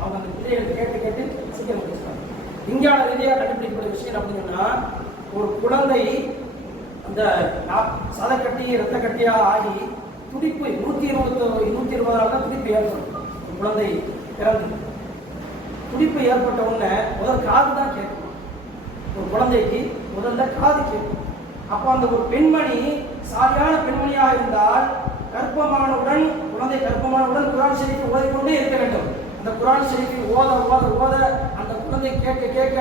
அவங்க அந்த பிள்ளைகளை கேட்டு சீக்கிரம் பேசுவாங்க. விஞ்ஞான ரீதியாக கண்டுபிடிக்கப்பட்ட விஷயம் அப்படின்னா, ஒரு குழந்தை அந்த சதக்கட்டி ரத்த கட்டியாக ஆகி துடிப்பு 120 துடிப்பு ஏற்படும். ஒரு குழந்தை பிறந்து துடிப்பு ஏற்பட்ட உடனே முதல் காது தான் கேட்கும். ஒரு குழந்தைக்கு முதல்ல காது கேட்கும். அப்போ அந்த ஒரு பெண்மணி சாரியான பெண்மணியாக இருந்தால் குழந்தை கர்ப்பமானவுடன் குரான் ஷரீஃபை ஓதிக்கொண்டே இருக்க வேண்டும். அந்த குரான் ஷரீஃபை ஓத அந்த குழந்தை கேட்க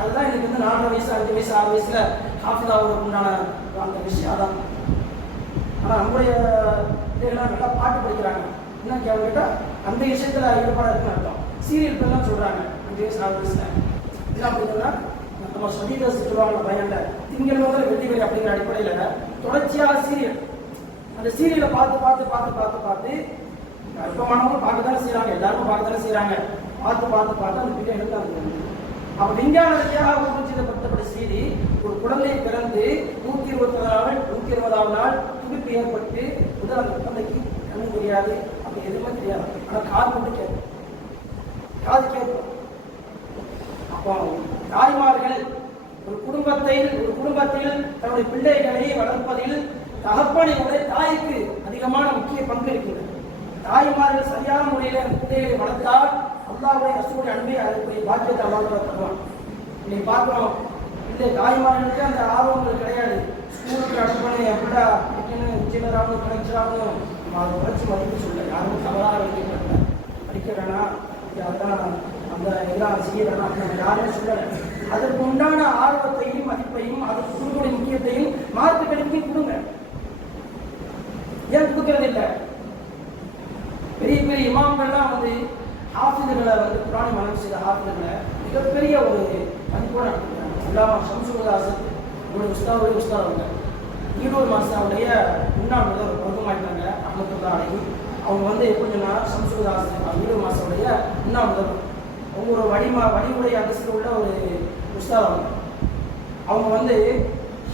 அதுதான் இன்னைக்கு 4 வயசு 5 வயசு 6 வயசுல ஹாஃபிதாவுக்கு உண்டான அந்த விஷயம் தான். ஆனால் நம்முடைய பிள்ளைகள்லாம் நல்லா பாட்டு படிக்கிறாங்க. என்ன கேட்டால் அந்த விஷயத்துல ஈடுபாடு இருக்குன்னு அர்த்தம். சீரியல் பேர்லாம் சொல்றாங்க 5 வயசு 6 வயசுல. என்ன அப்படின்னா, நம்ம சதீத சொல்லுவாங்க பையன்ல திங்கள் முதல் வெள்ளி வரை அப்படிங்கிற அடிப்படையில் தொடர்ச்சியாக சீரியல், அந்த சீரியலை பார்த்து கர்ப்பமானவங்க பார்க்க தானே செய்யறாங்க, எல்லாருமே பார்க்க தானே செய்யறாங்க. பார்த்து அந்த பிள்ளை எடுத்தாங்க. அப்ப விஞ்ஞான ரீதியாக ஊர்ஜிதப்படுத்தப்பட்ட செய்தி, ஒரு குழந்தை பிறந்து 120வது நாள் துடிப்பு ஏற்பட்டு முதல் அந்த குழந்தைக்கு கண்ணு தெரியாது, அப்படி எதுவுமே தெரியாது. ஆனா காது மட்டும் கேட்கும். அப்போ தாய்மார்கள் ஒரு குடும்பத்தில் தன்னுடைய பிள்ளைகளை வளர்ப்பதில் தகப்பனையுடைய தாய்க்கு அதிகமான முக்கிய பங்கு இருக்கிறது. தாய்மார்கள் சரியான முறையில் அந்த பிள்ளைகளை வளர்த்தால் அல்லாஹ்வுடைய ரசூலுடைய அன்பை அதற்குரிய பாக்கியத்தை அல்லாஹ் தருவான். இன்னைக்கு பார்க்கிறோம், இந்த தாய்மார்களுக்கு அந்த ஆர்வங்கள் கிடையாது. ஸ்கூலுக்கு அனுப்பணும் எப்படா படிக்கணும் இன்ஜினியர் ஆகணும் கலெக்டர் ஆகணும் அதை உழைச்சி மதிப்பு சொல்ல யாரும் தவறாக எழுதிட்டு படிக்க வேணாம் அதெல்லாம் அந்த இதெல்லாம் செய்ய வேணாம் அப்படின்னு யாரும் சொல்லலை. அதற்கு உண்டான ஆர்வத்தையும் மதிப்பையும் அதுக்கு கொடுக்கக்கூடிய முக்கியத்தையும் மார்க்கு கல்விக்கு கொடுங்க. ஏன் கொடுக்கறது இல்லை? பெரிய பெரிய இமாம்கள்லாம் வந்து ஹாஃபிதுகளை வந்து குரானை மனம் செய்த ஹாஃபிதுகளை மிகப்பெரிய ஒரு மதிப்போடு நடத்துக்கிறாங்க. அல்லாமா ஷம்சுல் உங்களுடைய உஸ்தாவுடைய உஸ்தாவுங்க ஈரோடு மாஸ்டாவுடைய முன்னாள் முதல் பொருத்தமாயிட்டாங்க அஹமத்துல்லா அழகி. அவங்க வந்து எப்படி சொன்னால் ஷம்சுல் ஈரோடு மாஸ்டாவுடைய முன்னாள் முதல் அவங்க ஒரு வழிமுறை அந்தஸ்தில் உள்ள ஒரு உஸ்தாத். அவங்க வந்து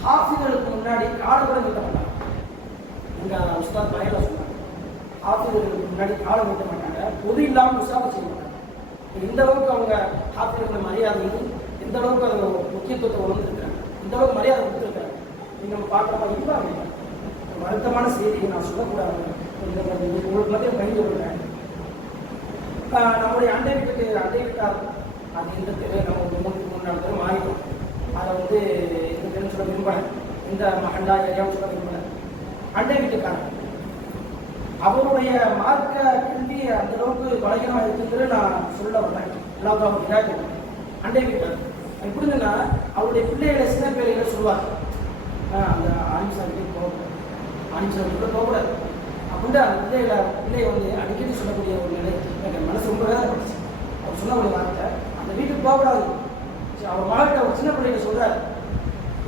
ஹாஃபிதுகளுக்கு முன்னாடி காடு கூட நீட்ட மாட்டாங்க. எங்கள் உஸ்தாத் பழையில சொன்னாங்க ஹாஃபிதுகளுக்கு முன்னாடி காலை நீட்ட மாட்டாங்க, பொது இல்லாமல் உஸ்தாவை செய்ய மாட்டாங்க. இந்த அளவுக்கு அவங்க ஹாஃபிதுகளை மரியாதையும் எந்த அளவுக்கு அது முக்கியத்துவத்தை உணர்ந்துருக்காங்க, இந்த அளவுக்கு மரியாதை கொடுத்துருக்காங்க. நீங்கள் பார்க்குற மாதிரி இல்லை. வருத்தமான செய்தியை நான் சொல்லக்கூடாது, உங்களுக்கு மத்திய பகிர்ந்து கொள்கிறேன். நம்முடைய அண்டை வீட்டார் அது எந்த தெரு நம்ம 3-4 பேர் மாறிடும். அதை வந்து எந்த தெருன்னு சொல்ல விரும்புகிறேன், இந்த மகண்டா ஏரியாவும் சொல்ல விரும்புகிறேன். அண்டை வீட்டுக்காரன் அவருடைய மார்க்க கல்வி அந்த அளவுக்கு பலகீனமாக இருக்குங்கிறது நான் சொல்ல வந்தேன். எல்லாரும் அவர் விளையாட்டு அண்டை வீட்டார் எப்படின்னா அவருடைய பிள்ளைகளை சின்ன பிள்ளைகளை சொல்லுவார், அந்த ஆணிசாருக்கு போகக்கூடாது, ஆணிசாருக்கு போகக்கூடாது அப்படின்ட்டு அந்த பிள்ளையை வந்து அடிக்கடி சொல்லக்கூடிய ஒரு நிலை எனக்கு மனசு ரொம்ப வேதனைப்படுச்சு. அவர் சொன்னக்கூடிய வார்த்தை அந்த வீட்டுக்கு போகக்கூடாது. அவர் மகள்கிட்ட ஒரு சின்ன பிள்ளைகளை சொல்கிறார்.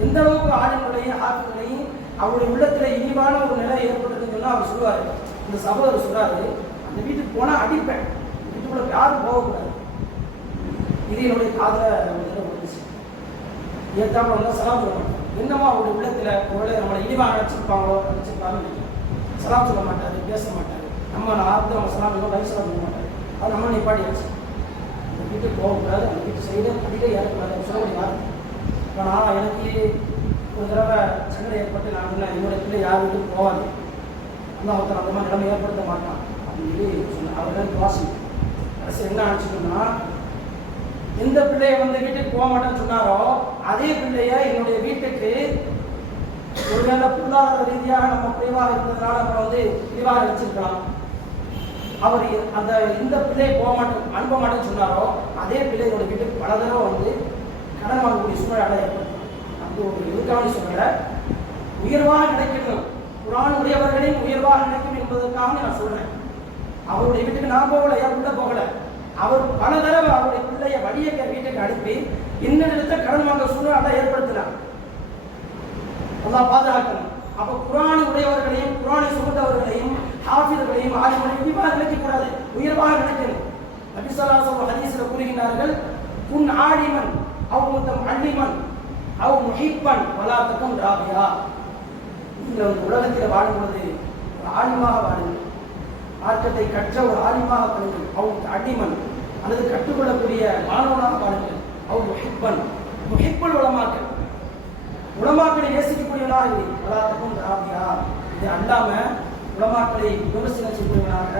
எந்த அளவுக்கு ஆளுங்களையும் ஆட்களையும் அவருடைய உள்ளத்தில் இனிவான ஒரு நிலை ஏற்பட்டதுன்னு சொன்னால் அவர் சொல்லுவார். இந்த சகோதரர் சொல்கிறாரு, அந்த வீட்டுக்கு போனால் அடிப்பேன், வீட்டுக்குள்ள யாரும் போகக்கூடாது. இது என்னுடைய காதலை வந்துச்சு. ஏற்றாமல் வந்தால் சலாம் சொல்ல மாட்டேன். என்னமோ அவருடைய உள்ளத்தில் ஒருவேளை நம்மளை இனிவாக நினச்சிருப்பாங்கன்னு சலாம் சொல்ல மாட்டார், பேச மாட்டார். நம்ம ஆர்த்து நம்ம சலாம் இல்லை வயசுலாம் சொல்ல மாட்டார். அது நம்ம நிப்பாட்டியாச்சு. அந்த வீட்டுக்கு போகக்கூடாது, அந்த வீட்டு சைடு அதிகம் ஏறக்கூடாது சொல்லக்கூடிய வார்த்தை. இப்போ நான் எனக்கு ஒரு தடவை சண்டை ஏற்பட்டு நான் சொன்னேன், என்னுடைய பிள்ளை யார் வீட்டுக்கு போகாது, அந்த ஒருத்தர் அந்த மாதிரி நிலைமை ஏற்படுத்த மாட்டான் அப்படின்னு சொல்லி சொன்னேன். அவர்கள் வாசி அரசு என்ன நினச்சிக்கணும்னா, எந்த பிள்ளைய வந்து வீட்டுக்கு போக மாட்டேன்னு சொன்னாரோ அதே பிள்ளைய என்னுடைய வீட்டுக்கு ஒருவேளை பொருளாதார ரீதியாக நம்ம குறைவாக இருந்ததுனால நம்ம வந்து விரிவாக வச்சிருக்கலாம். அவர் அந்த இந்த பிள்ளையை போக மாட்டேன் அனுப்ப மாட்டேன்னு சொன்னாரோ அதே பிள்ளையோட வீட்டுக்கு பல தடவை வந்து கடன் வாங்கக்கூடிய சூழலை ஏற்படுத்தும். அந்த ஒரு எதுக்காக சூழலை உயர்வாக நினைக்கணும், குரான் உடையவர்களையும் உயர்வாக நினைக்கும் என்பதற்காக நான் சொல்றேன். அவருடைய வீட்டுக்கு நான் போகல, என் பிள்ளை போகல. அவர் பல தடவை அவருடைய பிள்ளைய வழியக்க வீட்டுக்கு அனுப்பி இன்னிடத்தை கடன் வாங்க சூழலை ஏற்படுத்தினார். அல்லாஹ் பாதுகாக்கணும். அப்போ குரான் உடையவர்களையும் குரானை சுமந்தவர்களையும் ஹாஃபிதுகளையும் ஆலிம்களையும் இவ்வாறு நினைக்கக்கூடாது, உயர்வாக நினைக்கணும். நபி ஸல்லல்லாஹு அலைஹி வஸல்லம் ஹதீஸில் கூறுகிறார்கள், குன் ஆலிமன் அவ் முத்தஅல்லிமன் அவ் முஹிப்பன் வலா தகுன் ராபியா. நீங்கள் உலகத்தில் வாழும் பொழுது ஒரு ஆலிமாக வாழுங்கள், மார்க்கத்தை கற்ற ஒரு ஆலிமாக வாழுங்கள். அவங்க அடிமன் அல்லது கற்றுக்கொள்ளக்கூடிய மாணவனாக வாழுங்கள். அவங்க முஹிப்பன் உலமாக்கள், உலமாக்களை நேசிக்கக்கூடியவனாக வலாத்தக்கும் ராபியா. இது அல்லாம உலமாக்களை விமர்சனம் செய்யக்கூடியவனாக,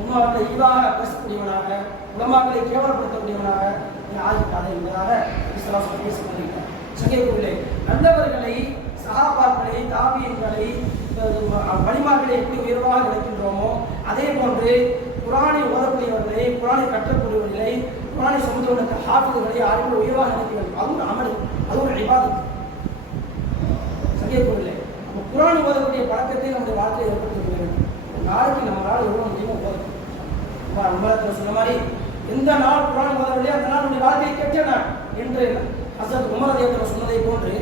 உலமாக்களை ஈவாக பேசக்கூடியவனாக, உலமாக்களை கேவலப்படுத்தக்கூடியவனாக ஆகிவிட்டாத என்பதாக பேசிக்கொண்டிருக்கிறார். சங்கைக்குள்ளே நல்லவர்களை, சகாபாக்களை, தாபியங்களை, வழிமார்களை எப்படி உயர்வாக நினைக்கின்றோமோ அதே போன்று குரானை ஓதக்கூடியவர்களை, குரானை கற்றக்கூடியவர்களை, குரானை சுமந்தவர்களுக்கு ஹாஃபிதுகளை அறிவு உயர்வாக நினைக்கிறார்கள். அதுவும் அமல், அது ஒரு இபாதத். சங்கைக்குள்ளே நம்ம குரானை ஓதக்கூடிய பழக்கத்தை நம்முடைய வாழ்க்கையை ஏற்படுத்திக் கொள்ள வேண்டும். ஒரு நாளைக்கு நம்மளால் எவ்வளோ முடியுமோ ஓதணும். உலகத்தில் சொன்ன மாதிரி எந்த நாள் குரான் ஓதவில்லையோ அந்த நாள் நம்முடைய வாழ்க்கையை கெட்ட நாள் என்று ஹஸரத் உமர் ரலியல்லாஹு சொன்னதை போன்று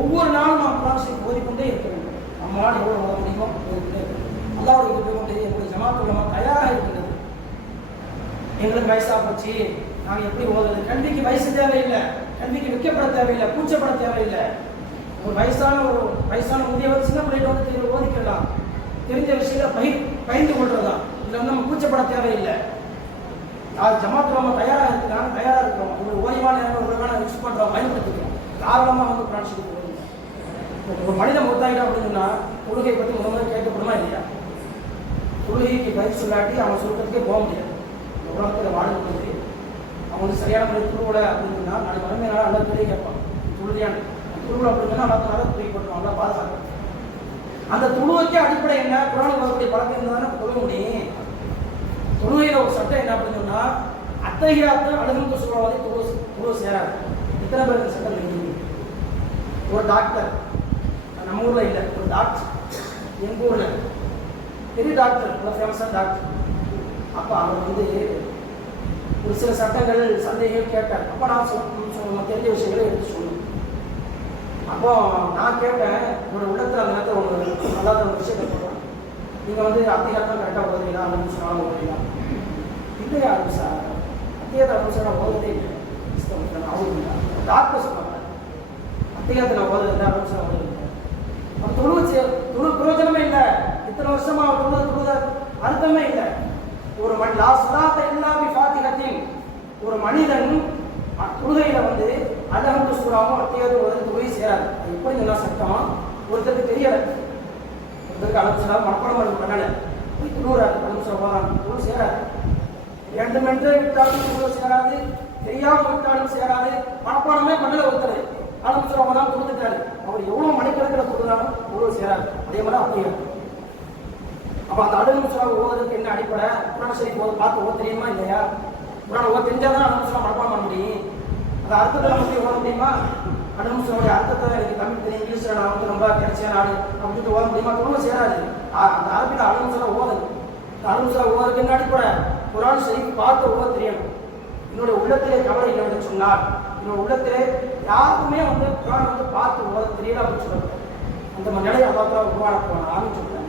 ஒவ்வொரு நாளும் நாம் குரான் ஓதிக்கொண்டே இருக்க வேண்டும். நம்மளால் எவ்வளோ ஓத முடியுமோ ஓதிக்கொண்டே இருக்கணும். அல்லாஹ்வுடைய கிருபை எங்களுடைய ஜமாத் உலமா தயாராக இருக்கின்றது. எங்களுக்கு வயசா போச்சு, நாங்கள் எப்படி ஓதுறது? கல்விக்கு வயசு தேவையில்லை, கல்விக்கு வைக்கப்பட தேவையில்லை, கூச்சப்பட தேவையில்லை. ஒரு வயசான முதியவர் சின்ன பிள்ளைகள் வந்து ஓதிக்கலாம், தெரிஞ்ச விஷயத்தை பகிர்ந்து கொள்றதுதான். இதில் வந்து நம்ம கூச்சப்பட தேவையில்லை. யார் ஜமாத் உலமா தயாராக இருக்கிறாங்க, தயாராக இருக்கிறோம். ஒரு ஓய்வான உலகான யூஸ் பண்ணுறோம், பயன்படுத்திக்கிறோம். தாராளமாக வந்து குரான் ஷரீஃப் ஓதுங்க. ஒரு மனிதன் மூத்தாயிட்டா அப்படின்னு சொன்னால் தொழுகை பற்றி முதல்ல கேட்கப்படுமா இல்லையா? தொழுகைக்கு பதில் சொல்லாட்டி அவன் சொல்றதுக்கே போக முடியாது. இந்த உலகத்தில் வாழும்போது அவன் வந்து சரியான முறை தொழுவோட அப்படின்னு சொன்னால் நாளைக்கு வறுமையினால நல்ல தொழிலை கேட்பான். தொழுதியான துருவல் அப்படின்னா நல்லா தூக்கி போட்டுருவோம், நல்லா பாதுகாக்கணும். அந்த துருவுக்கே அடிப்படை என்ன? குரானுக்கு வரக்கூடிய பழக்கம் இருந்தால் தொழுக முடியும். தொழுகையில் ஒரு சட்டம் என்ன அப்படின்னு சொன்னா, அத்தகையாத்து அழுகுக்கு சொல்லுவாதே துருவ சேராது. இத்தனை பேர் இந்த சட்டம் தெரியும். ஒரு டாக்டர், நம்ம ஊர்ல இல்லை, ஒரு டாக்டர் எங்க ஊர்ல பெரிய டாக்டர், நல்ல ஃபேமஸான டாக்டர். அப்போ அவர் வந்து ஒரு சில சட்டங்கள் சந்தேகம் கேட்டார். அப்போ நான் தெரிஞ்ச விஷயங்களை எடுத்து சொன்னேன். அப்போ நான் கேட்டேன், என்னோட உள்ளத்தில் அந்த நேரத்தில் ஒன்று நல்லா ஒரு விஷயத்தை சொல்கிறேன். நீங்கள் வந்து அத்தியாயத்தான் கரெக்டாக ஓதுவீங்களா? அப்படின்னு சொன்னாலும் ஓதுவீங்களா? இல்லையா சார், அத்தியாயத்தை அனுசாரம் ஓதுவதே இல்லை. அவங்க டாக்டர் சொன்னாங்க, அத்தியாயத்தை நான் ஓதுறது அனுசாரம் ஓதுவீங்க. அப்போ தொழு பிரயோஜனமே இல்லை. இத்தனை வருஷமா தொழுத அர்த்தமே இல்லை. ஒரு ஒரு மனிதன் தொழுகையில வந்து அல்ஹம்து சூராவும் அத்தியாயத்தும் ஓதுறது தொழுகை சேராது. அது எப்படி நல்லா சட்டமா ஒருத்தருக்கு தெரியல, ஒருத்தருக்கு அல்ஹம்து மனப்பாடம் பண்ணல, போய் தொழுகிறாரு, அல்ஹம்து தொழு சேராது. 2 மென்றை விட்டாலும் தொழு சேராது, தெரியாம விட்டாலும் சேராது. மனப்பாடமே பண்ணல ஒருத்தர், அல்ஹம்து சூரா தான் கொடுத்துட்டாரு, அவர் எவ்வளவு மணிக்கணக்கில் தொழுதாலும் தொழு சேராது. அதே மாதிரி அத்தியாயம். அப்ப அந்த அல்ஹம்து சூரா ஓதுறதுக்கு என்ன அடிப்படை? குர்ஆன் ஷரீஃப் பார்த்து ஓத தெரியுமா இல்லையா? குர்ஆன் ஓத தெரிஞ்சாதான் அல்ஹம்து சூரா மனப்பாடம் பண்ண முடியும். அந்த அர்த்தத்தை நம்ம ஓத முடியுமா? அல்ஹம்து சூராவுடைய அர்த்தத்தை எனக்கு தமிழ் தெரியும், இங்கிலீஷ்ல நான் வந்து ரொம்ப கிடைச்சேன் நாடு அப்படின்னு ஓத முடியுமா? தொழுவ சேராது. அந்த அரபியில் அல்ஹம்து சூரா ஓதணும். அல்ஹம்து சூரா ஓதுறதுக்கு என்ன அடிப்படை? குர்ஆன் ஷரீஃப் பார்த்து ஓத தெரியணும். என்னுடைய உள்ளத்திலே கவலை இல்லை என்று சொன்னார். என்னோட உள்ளத்திலே யாருக்குமே வந்து குர்ஆன் வந்து பார்த்து ஓத தெரியல அப்படின்னு சொல்லுவாங்க. அந்த நிலையை அல்லாஹ் உருவாக்க ஆரம்பிச்சுட்டாங்க.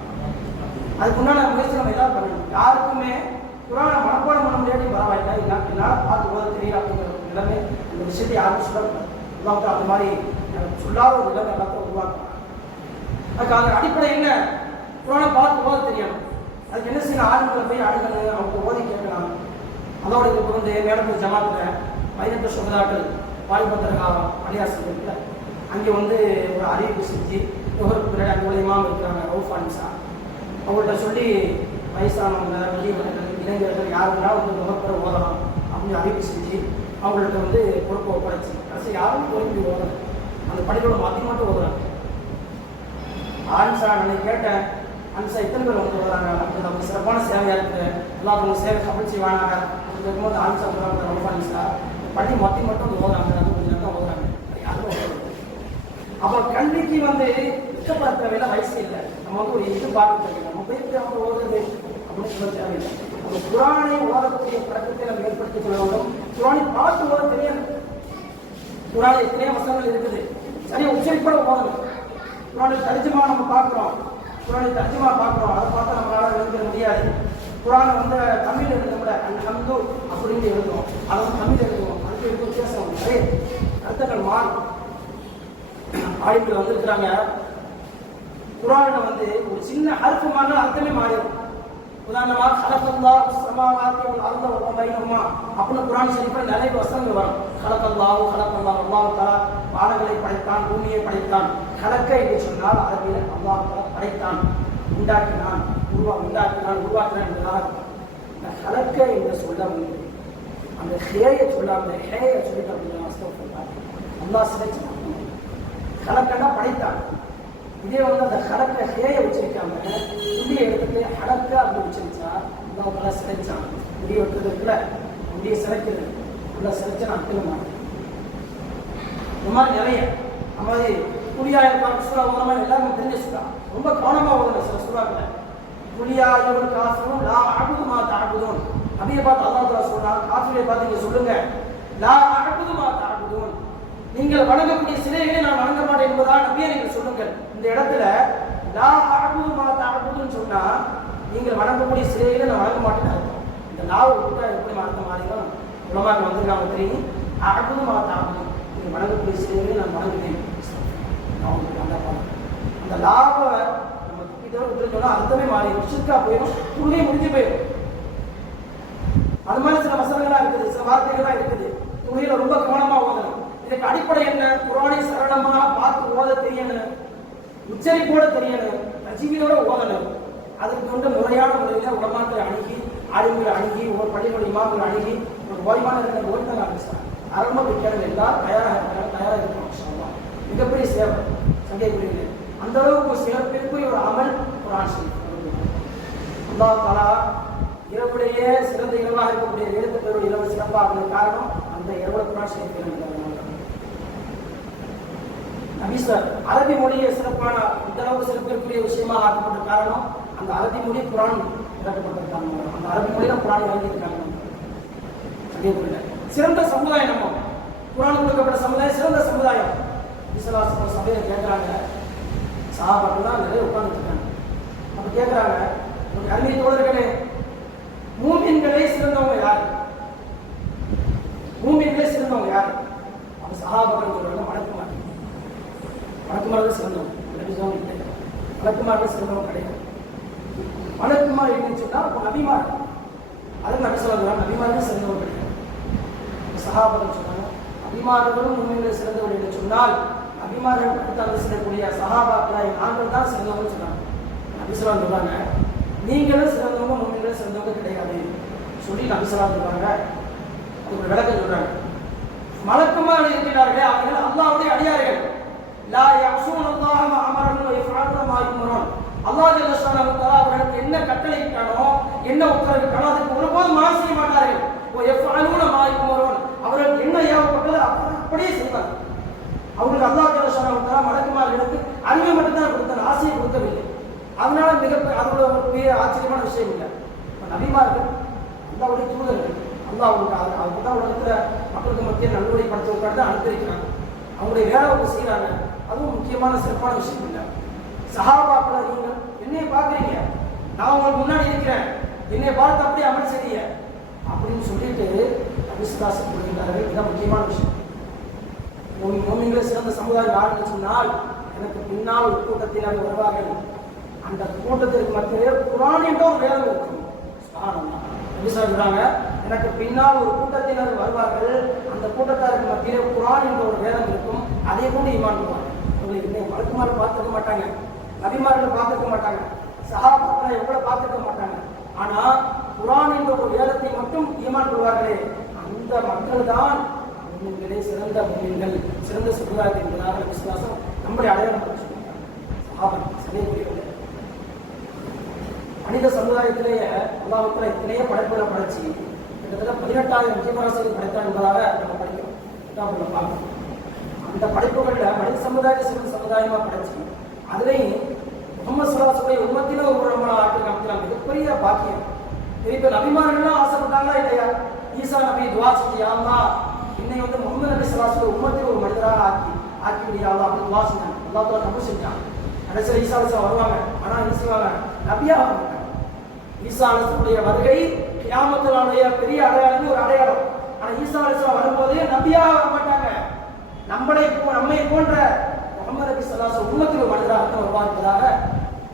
அதுக்கு முன்னாடி முயற்சி நம்ம எதாவது பண்ணணும். யாருக்குமே குர்ஆனை மனப்பாடம் பண்ண முடியாட்டி பரவாயில்லை, என்னால் பார்த்து ஓத தெரியல அப்படிங்கிற நிலைமை இந்த விஷயத்தை யாருக்கும் சொல்லக்கூடாது. அல்லாஹ் அந்த மாதிரி சொல்லாத ஒரு நிலைமை எல்லாத்தையும் உருவாக்கணும். அதுக்கு அந்த அடிப்படை என்ன? குர்ஆனை பார்த்து ஓத தெரியணும். அதுக்கு என்ன செய்யணும்? ஆளுங்களை போய் ஆளுங்க அவங்க ஓதி கேட்கலாம். அதோட இப்போ வந்து மேலப்பூர் ஜமாத்தில் பதினெட்டு சுகதாக்கள் வாலிபத்திரகா அலியாசம் இருக்குல்ல, அங்கே வந்து ஒரு அறிவிப்பு செஞ்சு பின்னாடி அங்கே உள்ள இமாம் இருக்கிறாங்க, ரவுஃபானிசா, அவங்கள்ட்ட சொல்லி வயசானவங்க, வெளியவர்கள், இளைஞர்கள் யாருன்னா வந்து முகப்பெற ஓதலாம் அப்படின்னு அறிவிப்பு செஞ்சு அவங்கள்ட்ட வந்து பொறுப்பை ஒப்படைச்சு கடைசி யாரும் பொறுப்பு ஓதலை. அந்த படிப்போட மாற்றி மட்டும் ஓதுறாங்க. ஆன்சா நான் கேட்டேன், அன்சா இத்தனை பேர் வந்து ஓதுறாங்க, அப்படி நமக்கு சிறப்பான சேவையாக இருக்குது, எல்லாரும் சேவை கபல் செய்வாங்க அப்படின்னு இருக்கும்போது ஆன்சா போகிறாங்க ரவுஃபானிசா பள்ளி மாற்றி மட்டும் ஓதுறாங்க, அது கொஞ்சம் நேரம் தான் ஓதுறாங்க, யாரும் ஓதுறாங்க. அப்போ கல்விக்கு வந்து இஷ்டப்பட தேவையில்லை, வயசு இல்லை. நம்ம வந்து ஒரு இது பார்க்க தேவையில்லை, நம்ம போய் அவங்க ஓதுறது அப்படின்னு சொல்ல தேவையில்லை. அந்த குர்ஆனை ஓதக்கூடிய பழக்கத்தை நம்ம ஏற்படுத்திக் கொள்ள வேண்டும். குர்ஆனை பார்த்து ஓத தெரியாது. குர்ஆனில் எத்தனையோ வசனங்கள் இருக்குது, சரியா உச்சரிப்போட ஓதணும். குர்ஆனில் தர்ஜுமா நம்ம பார்க்குறோம், குர்ஆனில் தர்ஜுமா பார்க்குறோம், அதை பார்த்தா நம்மளால எழுத முடியாது. குர்ஆனை வந்து தமிழ் எழுத கூட அல்ஹம்து அப்படின்னு எழுதுவோம், அதை வந்து தமிழ் எழுதுவோம், அதுக்கு எழுத வித்தியாசம் நிறைய அர்த்தங்கள் மாறும். ஆய்வுகள் வந்திருக்கிறாங்க, குர்ஆனில் வந்து ஒரு சின்ன ஹர்ஃப் மாறினா அர்த்தமே மாறிடும். உதாரணமாக கலக்கல்லாஹு ஸமாவாத்தி வல் அர்த வ மா பைனஹுமா அப்படின்னு குர்ஆன் ஷரீஃப்ல நிறைய வசனங்கள் வரும். கலக்கல்லாஹு அல்லாஹ் தஆலா வானங்களை படைத்தான், பூமியை படைத்தான். கலக்க என்று சொன்னால் அரபியில் அல்லாஹ் தஆலா படைத்தான், உண்டாக்கினான், உருவாக்கினான் என்பதாக. இந்த கலக்க என்ற சொல்ல வந்து அந்த ஹேயை சொல்லாம ஹேயை சொல்லிட்டு அப்படின்னு அஸ்தக்ஃபிருல்லாஹ், அல்லாஹ் சிலைச்சான். கலக்கன்னா படைத்தான். இதே வந்து அந்த கலக்க ஹேயை உச்சரிக்காம முடியை எடுத்துட்டு ஹலக்க அப்படின்னு உச்சரிச்சா அல்லாஹ் நல்லா சிலைச்சான். முடியை எடுத்தது இருக்குல்ல, முடியை சிலைக்கிறது, நல்லா சிலைச்சா நான் அக்கில மாட்டேன். இந்த மாதிரி நிறைய அந்த மாதிரி குடியாயிரம் சூறா ஓதமா எல்லாரும் தெரிஞ்ச சூறா, ரொம்ப கவனமாக ஓதணும். சில சூறாக்களை குடியாயிரம் காசும் லா அபுது மா தஅபுதுன், நபியை பார்த்து அல்லாஹ் தஆலா சொல்றான், காஃபிரை பார்த்து நீங்க சொல்லுங்க, லா அபுது மா தஅபுதுன், நீங்கள் வணங்கக்கூடிய சிலைகளை நான் வணங்க மாட்டேன் என்பதா நபியை நீங்கள் சொல்லுங்கள். இந்த இடத்துல லா அபுது மா தஅபுதுன்னு சொன்னா நீங்கள் வணங்கக்கூடிய சிலைகளை நான் வணங்க மாட்டேன்னு அர்த்தம். இந்த லாவை விட்டா எப்படி அர்த்தம் மாறிடும்? உலமாக்கள் வந்திருக்காங்க தெரியும். அபுது மா தஅபுதுன், நீங்கள் வணங்கக்கூடிய சிலைகளை நான் வணங்குவேன். அந்த லாவை நம்ம துப்பிட்டோம் அர்த்தமே மாறிடும், ஷிர்கா போயிடும், துணியை முடிஞ்சு போயிடும். அது மாதிரி சில வசனங்கள்லாம் இருக்குது, சில வார்த்தைகள்லாம் இருக்குது, துணியில ரொம்ப கவனமா ஓதணும். இதுக்கு அடிப்படை என்ன? குர்ஆனை சரளமா பார்த்து ஓத தெரியணும், உச்சரிப்போட தெரியணும், தஜ்வீதோட ஓதணும். அதுக்கு வந்து முறையான முறையில் உலமாக்களை அணுகி, ஆளுங்களை அணுகி, ஒரு பள்ளியோட இமாம்களை அணுகி, ஒரு ஓய்வான ஓய்வாக ஆரம்பிச்சாங்க. ஆரம்ப விற்கிறது எல்லாம் தயாராக இருக்கணும். மிகப்பெரிய சேவை சங்கைக்குரிய அந்த அளவுக்கு சிறப்பிற்குரிய ஒரு அமல் குர்ஆன் ஷரீஃப். அல்லாஹ் தஆலா இரவுடைய சிறந்த இரவாக இருக்கக்கூடிய எழுத்து பேரோட இரவு சிறப்பாக காரணம் அந்த இரவு குர்ஆன் ஷரீஃப். நபிசார் அரபி மொழியை சிறப்பான இந்த அளவுக்கு சிறப்பிற்குரிய விஷயமாக ஆக்கப்பட்ட காரணம் அந்த அரபி மொழி குர்ஆன் இறக்கப்பட்ட காரணம். அந்த அரபி மொழியில குர்ஆன் இறங்கியிருக்காங்க. சிறந்த சமுதாயம் நம்ம குர்ஆன் கொடுக்கப்பட்ட சமுதாயம் சிறந்த சமுதாயம். இஸ்லாமிய சபையில கேட்கிறாங்க, சஹாபாக்கள் தான் நிறைய உட்கார்ந்துட்டு இருக்காங்க. அப்ப கேட்கிறாங்க, அருமை தோழர்களே, மூமின்களே சிறந்தவங்க யாரு? மூமின்களே சிறந்தவங்க யாரு? அப்ப சஹாபாக்கள் சொல்றாங்க, வணக்கமாறு வணக்கமாறு சிறந்தவங்க. வணக்கமாறு சிறந்தவங்க கிடையாது. வணக்கமாறு என்னன்னு சொன்னா நபிமார். அது நபி சொல்றாங்க, நபிமார்கள் சிறந்தவங்க கிடையாது. சஹாபாக்கள் சொன்னாங்க, நபிமார்களும் மூமின்களே சிறந்தவர்கள் என்று சொன்னால் நபிமார்கள் அடுத்த செய்யக்கூடிய சஹாபாக்களை நாங்கள் தான் சிறந்தவங்க சொன்னாங்க. நபிஸ்லாம் சொல்றாங்க, நீங்களும் சிறந்தவங்க மூமின்களும் சிறந்தவங்க கிடையாது சொல்லி நபிஸ்லாம் சொல்றாங்க. ஒரு விளக்கம் சொல்றாங்க, மலக்குமார் இருக்கிறார்களே அவர்கள் அல்லாஹ்வுடைய அடியார்கள். லா யஸூன அல்லாஹ மா அமரஹு வ யஃஅலுன மா யுமரூன். அல்லாஹ் ஜல்ல ஷானஹு தஆலா அவர்களுக்கு என்ன கட்டளையிட்டானோ என்ன உத்தரவிட்டானோ அதுக்கு ஒருபோதும் மாறு செய்ய மாட்டார்கள். வ யஃஅலுன மா யுமரூன். அவர்கள் என்ன ஏவப்பட்டதோ அப்படியே செய்வார்கள். அவங்களுக்கு அல்லாஹ் ஜல்ல ஷானஹு தஆலா மலக்குமார்களுக்கு அறிவை மட்டும்தான் கொடுத்தார், ஆசையை கொடுக்கவில்லை. அதனால அதோட ஒரு பெரிய ஆச்சரியமான விஷயம் இல்லை. நபிமார்கள் அல்லாஹ்வுடைய தூதர்கள். அல்லாஹ் அவங்க தான் உலகத்துல மக்களுக்கு மத்தியில் நல்வழி படுத்துவதற்காக தான் அனுப்பியிருக்கிறாங்க. அவங்களுடைய வேலை அவங்க செய்யறாங்க. அதுவும் முக்கியமான சிறப்பான விஷயம் இல்லை. சஹாபாக்களை நீங்கள் என்னைய பார்க்குறீங்க, நான் உங்களுக்கு முன்னாடி இருக்கிறேன், என்னை பார்த்து அப்படியே அமல் செய்ய அப்படின்னு சொல்லிட்டு அபிசுதாசம் சொல்லியிருக்கார்கள். இதுதான் முக்கியமான விஷயம். மோமின்களை சிறந்த சமுதாயம் யாருன்னு சொன்னால் எனக்கு பின்னால் ஒரு கூட்டத்தினர் வருவார்கள். அந்த கூட்டத்திற்கு மத்தியிலே குர்ஆன் என்ற ஒரு வேதம் இருக்கும். சொல்றாங்க, எனக்கு பின்னால் ஒரு கூட்டத்தினர் வருவார்கள். அந்த கூட்டத்தாருக்கு மத்தியிலே குர்ஆன் என்ற ஒரு வேதம் இருக்கும். அதே கூட ஈமான் கொள்வாங்க. உங்களுக்கு மலக்குமார் பார்த்துக்க மாட்டாங்க, நபிமார்கள் பார்த்துக்க மாட்டாங்க, சஹாபாக்களை எவ்வளவு பார்த்துக்க மாட்டாங்க. ஆனா குர்ஆன் என்ற ஒரு வேதத்தை மட்டும் ஈமான் கொள்வார்களே, அந்த மக்கள் தான் மூமின்களே சிறந்த மூமின்கள், சிறந்த சமுதாயம் என்பதாக விசுவாசம் நம்முடைய அடையாளம் சொல்லுவாங்க. சஹாபாக்கள் சமயக்குரியவர்கள் மனித சமுதாயத்திலேயே அல்லாஹ்வுக்கு இத்தனையே படைப்புகளை படைச்சு கிட்டத்தட்ட 18,000 ஜீவராசிகள் படைத்தான் என்பதாக நம்ம படிக்கிறோம். பார்க்கணும் அந்த படைப்புகளில் மனித சமுதாயத்தை சிறந்த சமுதாயமா படைச்சு அதுலேயும் முகமது ஸல்லல்லாஹு உம்மத்தில ஒரு நம்மளை ஆட்சி காமிக்கிறாங்க. மிகப்பெரிய பாக்கியம். பெரிய நபிமார்கள்லாம் ஆசைப்பட்டாங்களா இல்லையா? ஈசா நபி துவா செஞ்சு, யா அல்லாஹ் என்னை முகமது நபி ஸல்லல்லாஹு உம்மத்தில் ஒரு மனிதராக ஆக்கி விடியா அப்படின்னு துவா செஞ்சாங்க. அல்லாஹ் தஆலா கபூல் செஞ்சாங்க. கடைசியில் ஈசா அலைஹிஸ்ஸலாம் வருவாங்க. ஆனா என்ன செய்வாங்க? நபியாக வருவாங்க. ஈசா அலைஹிஸ்ஸலாமுடைய வருகை கியாமத்துடைய பெரிய அடையாளம், ஒரு அடையாளம். ஆனா ஈசா அலைஹிஸ்ஸலாம் வரும்போதே நபியாக வர மாட்டாங்க. நம்மை போன்ற முகமது நபி ஸல்லல்லாஹு உம்மத்தில் ஒரு மனிதராக வருவார் என்பதாக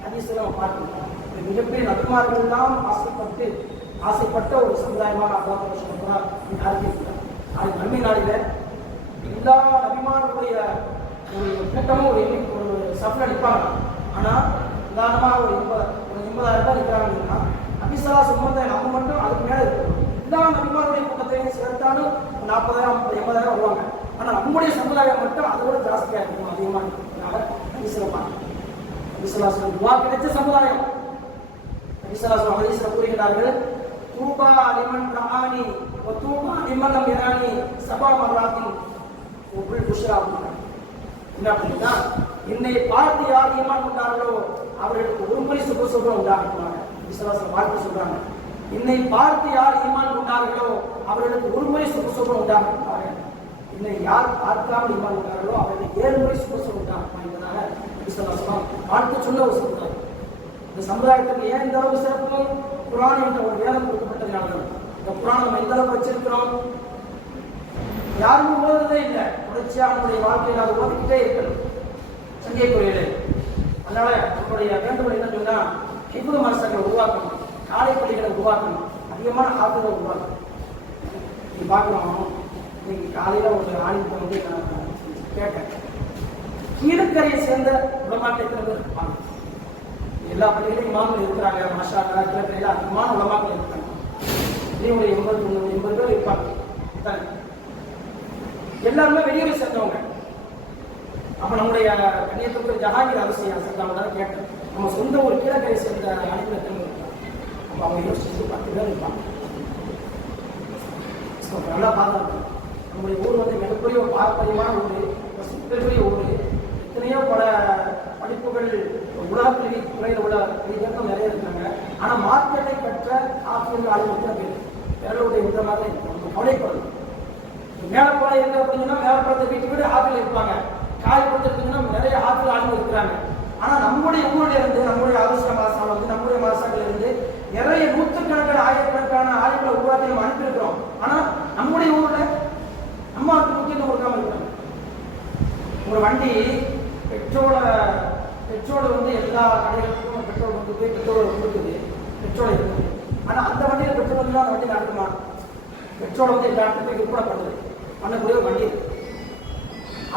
ஹதீஸ்ல நம்ம பார்க்கிறோம். மிகப்பெரிய நபிமார்கள் எல்லாம் ஆசைப்பட்ட ஒரு சமுதாயமாக அல்லாஹ் சொல்றார். அது நன்மை நாளில எல்லா நபிமார்களுடைய ஒரு கூட்டமும் ஒரு சஃப்ல நிற்பாங்க. ஆனா உதாரணமாக ஒரு 80,000 பேர் இருக்கிறாங்கன்னா நபி ஸல்லல்லாஹு உம்மத்தை நம்ம மட்டும் அதுக்கு மேல இருக்கணும். எல்லா நபிமாருடைய கூட்டத்தையும் சேர்த்தாலும் 40,000 80,000 வருவாங்க. ஆனா நம்முடைய சமுதாயம் மட்டும் அதோட ஜாஸ்தியா இருக்கும், அதிகமா இருக்கும். துவா கிடைச்ச சமுதாயம். கூறுகிறார்கள், தூபா லிமன் ரஆனி வ தூபா லிமன் லம் யரானி சபா மர்ராத்தின் உபுல் புஷ்ரா. என்ன அப்படின்னா, என்னை பார்த்து யார் ஈமான் கொண்டார்களோ அவர்களுக்கு ஒரு முறை சுபசுபம் உண்டாக்குவாங்க. விசுவாசம் வாழ்த்து சொல்றாங்க. என்னை பார்த்து யார் ஈமான் கொண்டார்களோ அவர்களுக்கு ஒரு முறை சுபசுபம் உண்டாக்குவாங்க. என்னை யார் பார்க்காமல் ஈமான் கொண்டார்களோ அவர்களுக்கு 7 முறை சுபசுபம் உண்டாக்குவாங்க என்பதாக விசுவாசம் வாழ்த்து சொன்ன ஒரு சமுதாயம். இந்த சமுதாயத்துக்கு ஏன் இந்த அளவு சிறப்பு? குர்ஆன் என்ற ஒரு வேதம் கொடுக்கப்பட்டதுனால. இந்த குர்ஆன் நம்ம எந்த அளவுக்கு வச்சிருக்கிறோம்? யாருமே ஓதுறதே இல்லை. தொடர்ச்சியாக நம்முடைய வாழ்க்கையில் அதை ஓதிக்கிட்டே இருக்கணும். சங்கைக்குரியலே அதனால நம்முடைய வேண்டுகோள் என்ன சொன்னா, ஹிஃபுல் மர்சகளை உருவாக்கணும், காலை பள்ளிகளை உருவாக்கணும், அதிகமான ஆதரவை உருவாக்கணும். நீ பார்க்கணும், இன்னைக்கு காலையில ஒரு ஆணித்தை நான் கேட்டேன். கீழக்கரையை சேர்ந்த உலமாக்கள் இருப்பாங்க. எல்லா பள்ளிகளையும் இமாம்கள் இருக்கிறாங்க. மாஷா அல்லாஹ், கீழக்கரையில அதிகமான உலமாக்கள் இருக்காங்க. ஒரு 80 பேர் இருப்பாங்க. எல்லாருமே வெளியூரை சேர்ந்தவங்க. அப்ப நம்முடைய கண்ணியத்துக்கு ஜஹாங்கீர் அரசியல் சத்தாமதான் கேட்டேன், நம்ம சொந்த ஒரு கீழக்கரை சேர்ந்த அணிகளை திரும்ப அப்ப அவங்க யோசிச்சு 10 பேர் இருப்பாங்க. நல்லா பார்த்தாங்க. நம்முடைய ஊர் வந்து மிகப்பெரிய ஒரு பாரம்பரியமான ஊர், மிகப்பெரிய ஊர். எத்தனையோ பல படிப்புகள் உலகக்கல்வி துறையில் உள்ள பேர்கள் நிறைய இருக்காங்க. ஆனா மார்க்கெட்டை கற்ற ஆசிரியர்கள் ஆளுநர் பேர் வேலையுடைய விதமாக இருக்கும். நம்ம கவலைப்படணும். மேலப்பாடம் இருக்க அப்படின்னா மேலப்பாடத்தை வீட்டு ஆட்கள் இருப்பாங்க, காயப்பட்டு இருக்குன்னா நிறைய ஆட்கள் ஆளுநர் இருக்கிறாங்க. ஆனா நம்முடைய ஊரில் இருந்து, நம்முடைய அவசர மாசம் வந்து நம்முடைய மாசங்கள் இருந்து நிறைய நூற்றுக்கணக்கான ஆயிரக்கணக்கான ஆளுநர்களை உருவாக்கி நம்ம அனுப்பியிருக்கிறோம். ஆனா நம்முடைய ஊர்ல நம்ம முக்கியத்துவம் கொடுக்காம இருக்கிறாங்க. ஒரு வண்டி பெட்ரோல் வந்து எல்லா கடைகளுக்கும் பெட்ரோல் கொண்டு போய் பெட்ரோல் கொடுக்குது, பெட்ரோல் இருக்குது. ஆனா அந்த வண்டியில பெட்ரோல் வந்து அந்த வண்டி நடக்குமா? பெட்ரோல் வந்து எல்லா இடத்துக்கும் போய் விற்பனை பண்ணுது, பண்ணக்கூடிய ஒரு வண்டி இருக்கு.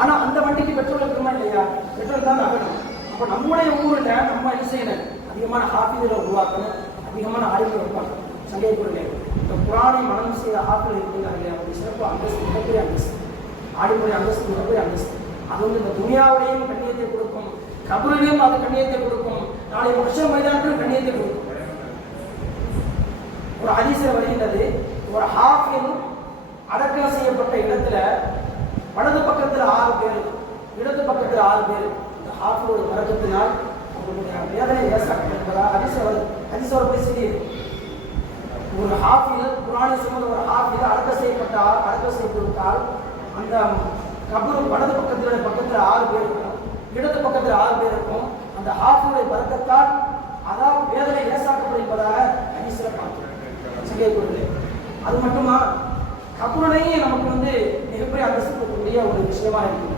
ஆனா அந்த வண்டிக்கு பெட்ரோல் இருக்குமா இல்லையா? பெட்ரோல் தான் நகணும். அப்போ நம்முடைய ஊர்ல நம்ம என்ன செய்யணும்? அதிகமான ஹாஃபிகளை உருவாக்கணும், அதிகமான ஆய்வுகளை உருவாக்கணும். சந்தேகப்படலை. இந்த குரானை மனம் செய்த ஹாஃபில் இருக்கிறாங்க இல்லையா? அப்படி சிறப்பு அந்தஸ்து, மிகப்பெரிய அந்தஸ்து, ஆடிமுறை அந்தஸ்து, மிகப்பெரிய அந்தஸ்து. அது வந்து இந்த துனியாவிலையும் கண்ணியத்தை கொடுக்கும், கபரிலையும் அது கண்ணியத்தை கொடுக்கும், நாளை வருஷம் மைதானத்திலும் கண்ணியத்தை கொடுக்கும். ஒரு ஹதீஸ்ல வருகின்றது, ஒரு ஹாஃபில் அடக்கம் செய்யப்பட்ட இடத்துல வலது பக்கத்தில் 6 பேர், இடது பக்கத்தில் 6 பேர். இந்த ஹாஃபிலோட வரக்கத்தினால் அவர்களுடைய வேதனை லேசாக்கும் என்பதா ஹதீஸ் போய் செய்தி. ஒரு ஹாஃபில் குரானை சுமந்த ஒரு ஹாஃபில் அடக்கம் செய்யப்பட்டால் அந்த கபரு வலது பக்கத்தில் 6 பேர் இருக்கும், இடது பக்கத்தில் 6 பேர் இருக்கும். அந்த ஹாஃபிலுடைய வரக்கத்தால் அதாவது வேதனை லேசாக்கப்படும் என்பதாக ஹதீஸ்ல பார்த்தோம். செய்யக்கூடாது. அது மட்டுமா, கபருலையே நமக்கு வந்து மிகப்பெரிய அந்தஸ்துக்கூடிய ஒரு விஷயமா இருக்கு.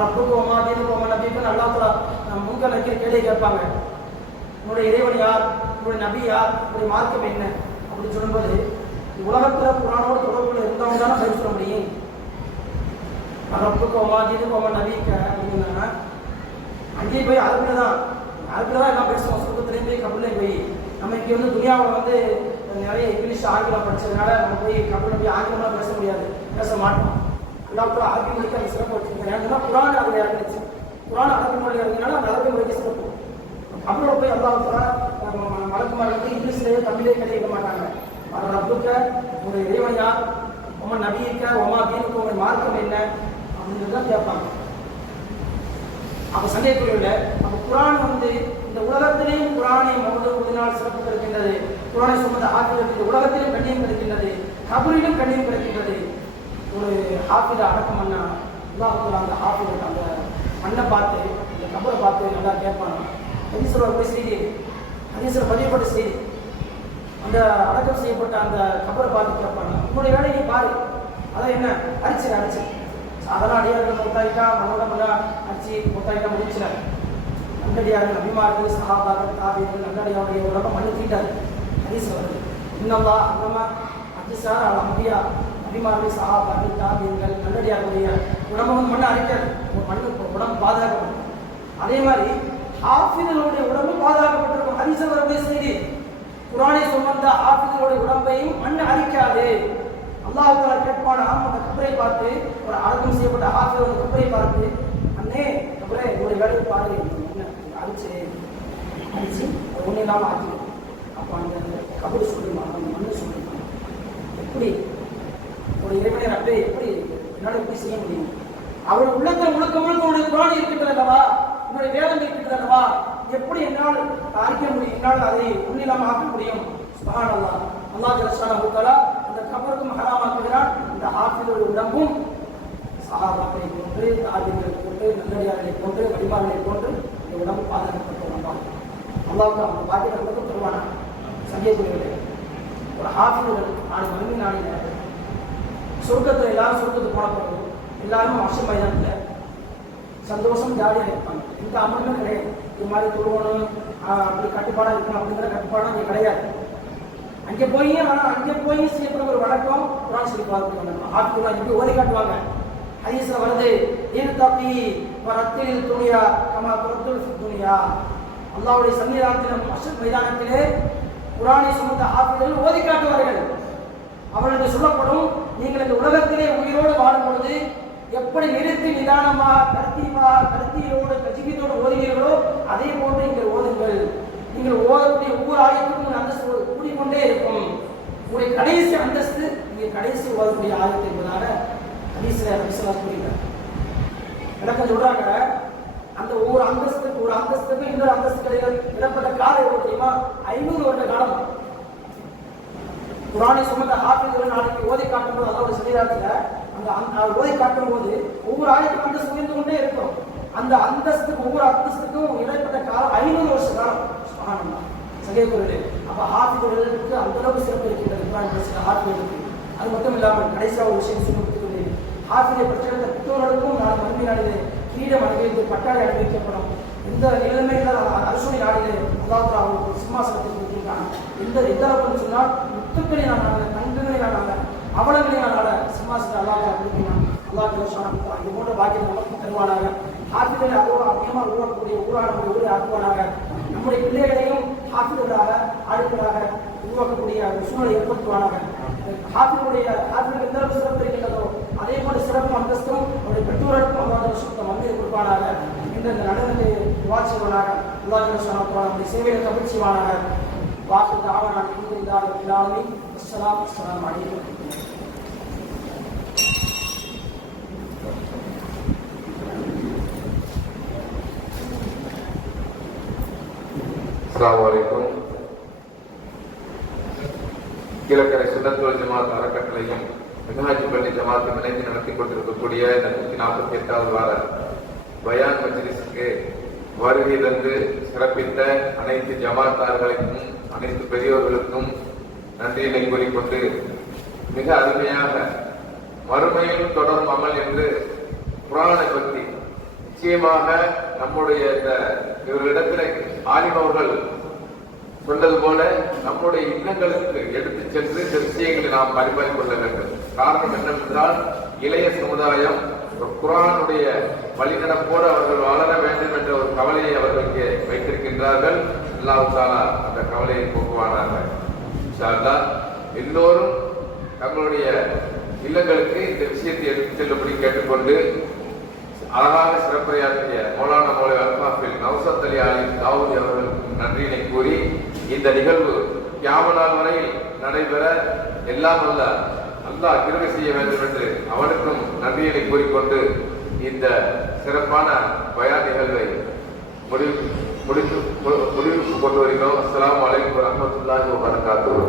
ரப்புக்கோமா தீனுக்கோமா நபிக்கு அல்லாஹ் தஆலா முன்க நக்கீர் கேள்வி கேட்பாங்க, உன்னுடைய இறைவன் யார், உன்னுடைய நபி யார், உன்னுடைய மார்க்கம் என்ன அப்படின்னு சொல்லும்போது உலகத்துல குரானோடு தொடர்புல இருந்தவங்க தானே பதில் சொல்ல முடியும். ரப்புக்கோமா தீனுக்கோமா நபிக்க அப்படின்னா அங்கேயும் போய் அரபில தான் எல்லாம் பேசுவோம். சுருக்கத்துலேயும் போய் கபூர்லேயும் போய் நம்ம இங்கே வந்து துனியாவில் வந்து நிறைய இங்கிலீஷ் ஆங்கிலம் படிச்சதுனால நம்ம போய் கபூரில் போய் ஆங்கிலம்லாம் பேச முடியாது, பேச மாட்டோம். எல்லாருக்கும் அரபி மொழிக்கு அந்த சிறப்பு வச்சுருக்காங்க. ஏன்னா குரான் அதில் இறங்கிடுச்சு, குரான் அரபி மொழியில் இருந்தனால அந்த அரபி மொழிக்கு சிறப்பு. கபூரில் போய் எல்லாருக்கும் மலக்குமார்களுக்கு இங்கிலீஷ்லேயே தமிழே கிடைக்க மாட்டாங்க. அது ரப்புக்க ஒரு இறைவன் யார், உமா நபிக்க உமா தீனுக்கு உங்களுடைய மார்க்கம் என்ன அப்படின்றது தான் கேட்பாங்க. அப்போ சந்தேகக்குரியல அப்போ குரான் வந்து இந்த உலகத்திலேயும் குரானை மோதுவதனால் சிறப்பு கிடைக்கின்றது, குரானை சுமந்த ஆசிரியர் உலகத்திலும் கண்ணியம் கிடைக்கின்றது, கபரிலும் கண்ணியம் கிடைக்கின்றது. ஒரு ஹாஃபித அடக்கம் பண்ணா அல்லாஹ் அந்த ஹாஃபித அந்த மண்ணை பார்த்து இந்த கபரை பார்த்து நல்லா கேட்பானா. ஹதீஸ்ல போய் செய்தி, ஹதீஸ்ல பதிவுப்பட்ட செய்தி, அந்த அடக்கம் செய்யப்பட்ட அந்த கபரை பார்த்து கேட்பானா, உங்களுடைய வேலையை பாரு, அதான் என்ன அரிச்சு சாதாரண அடியார்கள் மொத்தாயிட்டா மனோட அரிச்சு மொத்தாயிட்டா முடிச்சுல நல்லடியார்கள் நபிமார்கள் சஹாபாக்கள் தாபியர்கள் நல்லடியாருடைய உலகம் மண்ணு தீட்டாது. ஹதீஸ் வருது, இன்னல்லா அன்னமா அஜிசார் அல் அம்பியா, நபிமார்கள் சஹாபாக்கள் தாபியர்கள் நல்லடியாருடைய உடம்பு வந்து மண்ணை அரைக்காது, மண்ணு உடம்பு பாதுகாக்கப்படும். அதே மாதிரி ஹாஃபிதுடைய உடம்பு பாதுகாக்கப்பட்டிருக்கும். ஹதீஸ் வரக்கூடிய செய்தி, குரானை சுமந்த ஹாஃபிதுடைய உடம்பையும் மண்ணு அரிக்காது. அல்லாஹ் தஆலா கேட்பானா அந்த கபரை பார்த்து, ஒரு அடக்கம் செய்யப்பட்ட ஹாஃபிதுடைய கபரை பார்த்து, அண்ணே கபரே உங்களுடைய வேலையை பாரு, அடிச்சு ஒன்று இல்லாமல் ஆக்கி. அப்போ அந்த கபரு சொல்லுமா, அந்த மண்ணு சொல்லுமா, எப்படி ஒரு இறைவனை ரப்பே எப்படி என்னால் எப்படி செய்ய முடியும்? அவர் உள்ளத்தில் முழுக்க உன்னுடைய குரான் இருக்கின்றது அல்லவா, உன்னுடைய வேதம் இருக்கின்றது அல்லவா, எப்படி என்னால் அறிக்க முடியும், என்னால் அதை உன்னில்லாமல் ஆக்க முடியும்? சுப்ஹானல்லாஹ். அல்லாஹ் ஜல்லஷானஹு தஆலா அந்த கபருக்கும் ஹராமாக்குகிறான். இந்த ஹாஃபிதுடைய உடம்பும் சஹாபாக்களை போன்று, தாபிகளை போன்று, நல்லடியார்களை போன்று, வழிமார்களை போன்று இந்த உடம்பு பாதுகாக்கப்பட்ட உடம்பாகும். அல்லாஹ்வுக்கு அவங்க பாக்கியத்தை தருவானா. சங்கேக்குரியவர்களே, ஒரு ஹாஃபிதுகள் நாளை மறுமை நாளில் சொர்க்கத்தில் எல்லாரும் சொர்க்கத்துக்கு போன பிறகு எல்லாரும் வருஷம் மைதானத்தில் சந்தோஷம் ஜாலியாக இருப்பாங்க. எந்த அமலுமே கிடையாது. இது மாதிரி தொழுவணும் அப்படி கட்டுப்பாடாக இருக்கணும் அப்படிங்கிற கட்டுப்பாடும் அங்கே கிடையாது. அங்கே போய் செய்யப்படுற ஒரு வழக்கம் குரான் சொல்லி பார்த்துருக்காங்க. ஆட்கள் அங்கே போய் ஓதி காட்டுவாங்க. ஹதீஸ்ல வருது, ஈர்த்தபி வரத்தில் துனியா கமா துரத்துல் துனியா. அல்லாஹ்வுடைய சன்னிதானத்தில் மஸ்ஜித் மைதானத்திலே குரானை சுமந்த ஆட்கள் ஓதி காட்டுவார்கள். அவர்களுக்கு சொல்லப்படும், நீங்கள் இந்த உலகத்திலே உயிரோடு வாழும் பொழுது எப்படி நிறுத்தி நிதானமாக கருத்தியோடு கஜிவித்தோடு ஓதுவீர்களோ அதே போன்று நீங்கள் ஓதுங்கள். நீங்கள் ஓதக்கூடிய ஒவ்வொரு ஆயத்துக்கும் உங்கள் அந்தஸ்து கூடிக்கொண்டே இருக்கும். உங்களுடைய கடைசி அந்தஸ்து நீங்கள் கடைசி ஓதக்கூடிய ஆயத்து என்பதாக ஹதீஸ்ல கூறுகிறார். விளக்கம் சொல்றாங்க, அந்த ஒவ்வொரு அந்தஸ்துக்கும் இன்னொரு அந்தஸ்து இடப்பட்ட காலம் எவ்வளவு தெரியுமா? 500 வருட காலம். குரானை சுமந்த ஹாஃபிஸ்கள் நாளைக்கு ஓதி காட்டும் போது அதோட சரீரத்தில் அந்த ஓதி காட்டும் போது ஒவ்வொரு ஆயத்துக்கும் அந்தஸ்து உயர்ந்து கொண்டே இருக்கும். அந்த அந்தஸ்துக்கு ஒவ்வொரு அந்தஸ்துக்கும் இடைப்பட்ட காலம் 500 வருஷ காலம். சகைக்குறது அப்ப ஹாஃபிஸ்களுக்கு அந்த அளவுக்கு சிறப்பு இருக்கின்றது குரான் பேசுகிற ஹாஃபிஸ்களுக்கு. அது மட்டும் இல்லாமல் கடைசியாக ஒரு விஷயம் சொல்லி ஹாஃபிஸை பெற்றெடுத்த புத்தகங்களுக்கும் நான் மறுமை நாளிலே கிரீடம் அணிவித்து பட்டாடை அணிவிக்கப்படும். இந்த நிலைமையில அரசுணி நாடிலே அல்லாஹ் அவர்களுக்கு சிம்மாசனத்தை கொடுத்திருக்காங்க. எந்த அளவுன்னு சொன்னால் முத்துக்களை நான் தங்கங்களை நான் அவலங்களை நான் சிம்மாசனத்தை அல்லாஹ் கொடுக்கிறான். அல்லாஹ் இது போன்ற பாக்கியம் நமக்கு தருவானாக. ஹாஃபிகளை அதோடு அதிகமாக உருவாக்கக்கூடிய ஊரை ஆக்குவானாக. நம்முடைய பிள்ளைகளையும் ஹாஃபிகளாக ஆளுநராக உருவாக்கக்கூடிய சூழலை ஏற்படுத்துவானாக. ஹாஃபிகளுடைய எந்த அளவு சிறப்பு இருக்கின்றதோ அதே போல சிறப்பு அந்தஸ்தும் அவருடைய பெற்றோருக்கும் அல்லாஹ் சுத்தம் வந்து கொடுப்பானாக. இந்த நடனத்தை வாசிவானாக. நம்முடைய சேவையை கபல் செய்வானாக. வாக்கு தாவனாக இல்லாமல் அஸ்ஸலாமு அலைக்கும். அஸ்ஸலாமு அலைக்கும். கீழக்கரை சுன்னத் வல் ஜமாத் அறக்கட்டளையும் மின்ஹாஜ் பள்ளி ஜமாத்தும் இணைந்து நடத்தி கொண்டிருக்கக்கூடிய இந்த 148வது வார பயான் மஜ்லிஸுக்கு வருகை தந்து சிறப்பித்த அனைத்து ஜமாத்தார்களுக்கும் அனைத்து பெரியோர்களுக்கும் நன்றியினை கூறிக்கொண்டு, மிக அருமையாக மறுமையில் தொடரும் அமல் என்று குர்ஆனை பற்றி நிச்சயமாக நம்முடைய இவர்களிடத்தில் ஆலிமவர்கள் சொன்னது போல நம்முடைய இல்லங்களுக்கு எடுத்து சென்று இந்த விஷயங்களை நாம் பரிமாறிக்கொள்ள வேண்டும். காரணம் என்னவென்றால், இளைய சமுதாயம் குர்ஆனுடைய வழிநடப்போடு அவர்கள் வளர வேண்டும் என்ற ஒரு கவலையை அவர்கள் இங்கே வைத்திருக்கின்றார்கள். அல்லாஹ் தஆலா அந்த கவலையை போக்குவானாக. இன்ஷா அல்லாஹ் எல்லோரும் தங்களுடைய இல்லங்களுக்கு இந்த விஷயத்தை எடுத்து செல்லும்படி கேட்டுக்கொண்டு, அழகாக சிறப்புரையாற்றிய மௌலானா மௌலவி அல்ஹாஃபில் நௌசத் அலி தாவூதி அவர்களுக்கு நன்றியினை கூறி, இந்த நிகழ்வு கியாமத் நாள் வரையில் நடைபெற எல்லாம் அல்லாஹ் கிருபை செய்ய வேண்டும் என்று அவனுக்கும் நன்றியினை கூறிக்கொண்டு இந்த சிறப்பான பயான் நிகழ்வை முடிவுக்கு கொண்டு வருகிறோம். அஸ்ஸலாமு அலைக்கும் வரஹ்மத்துல்லாஹி வபரகாத்துஹு.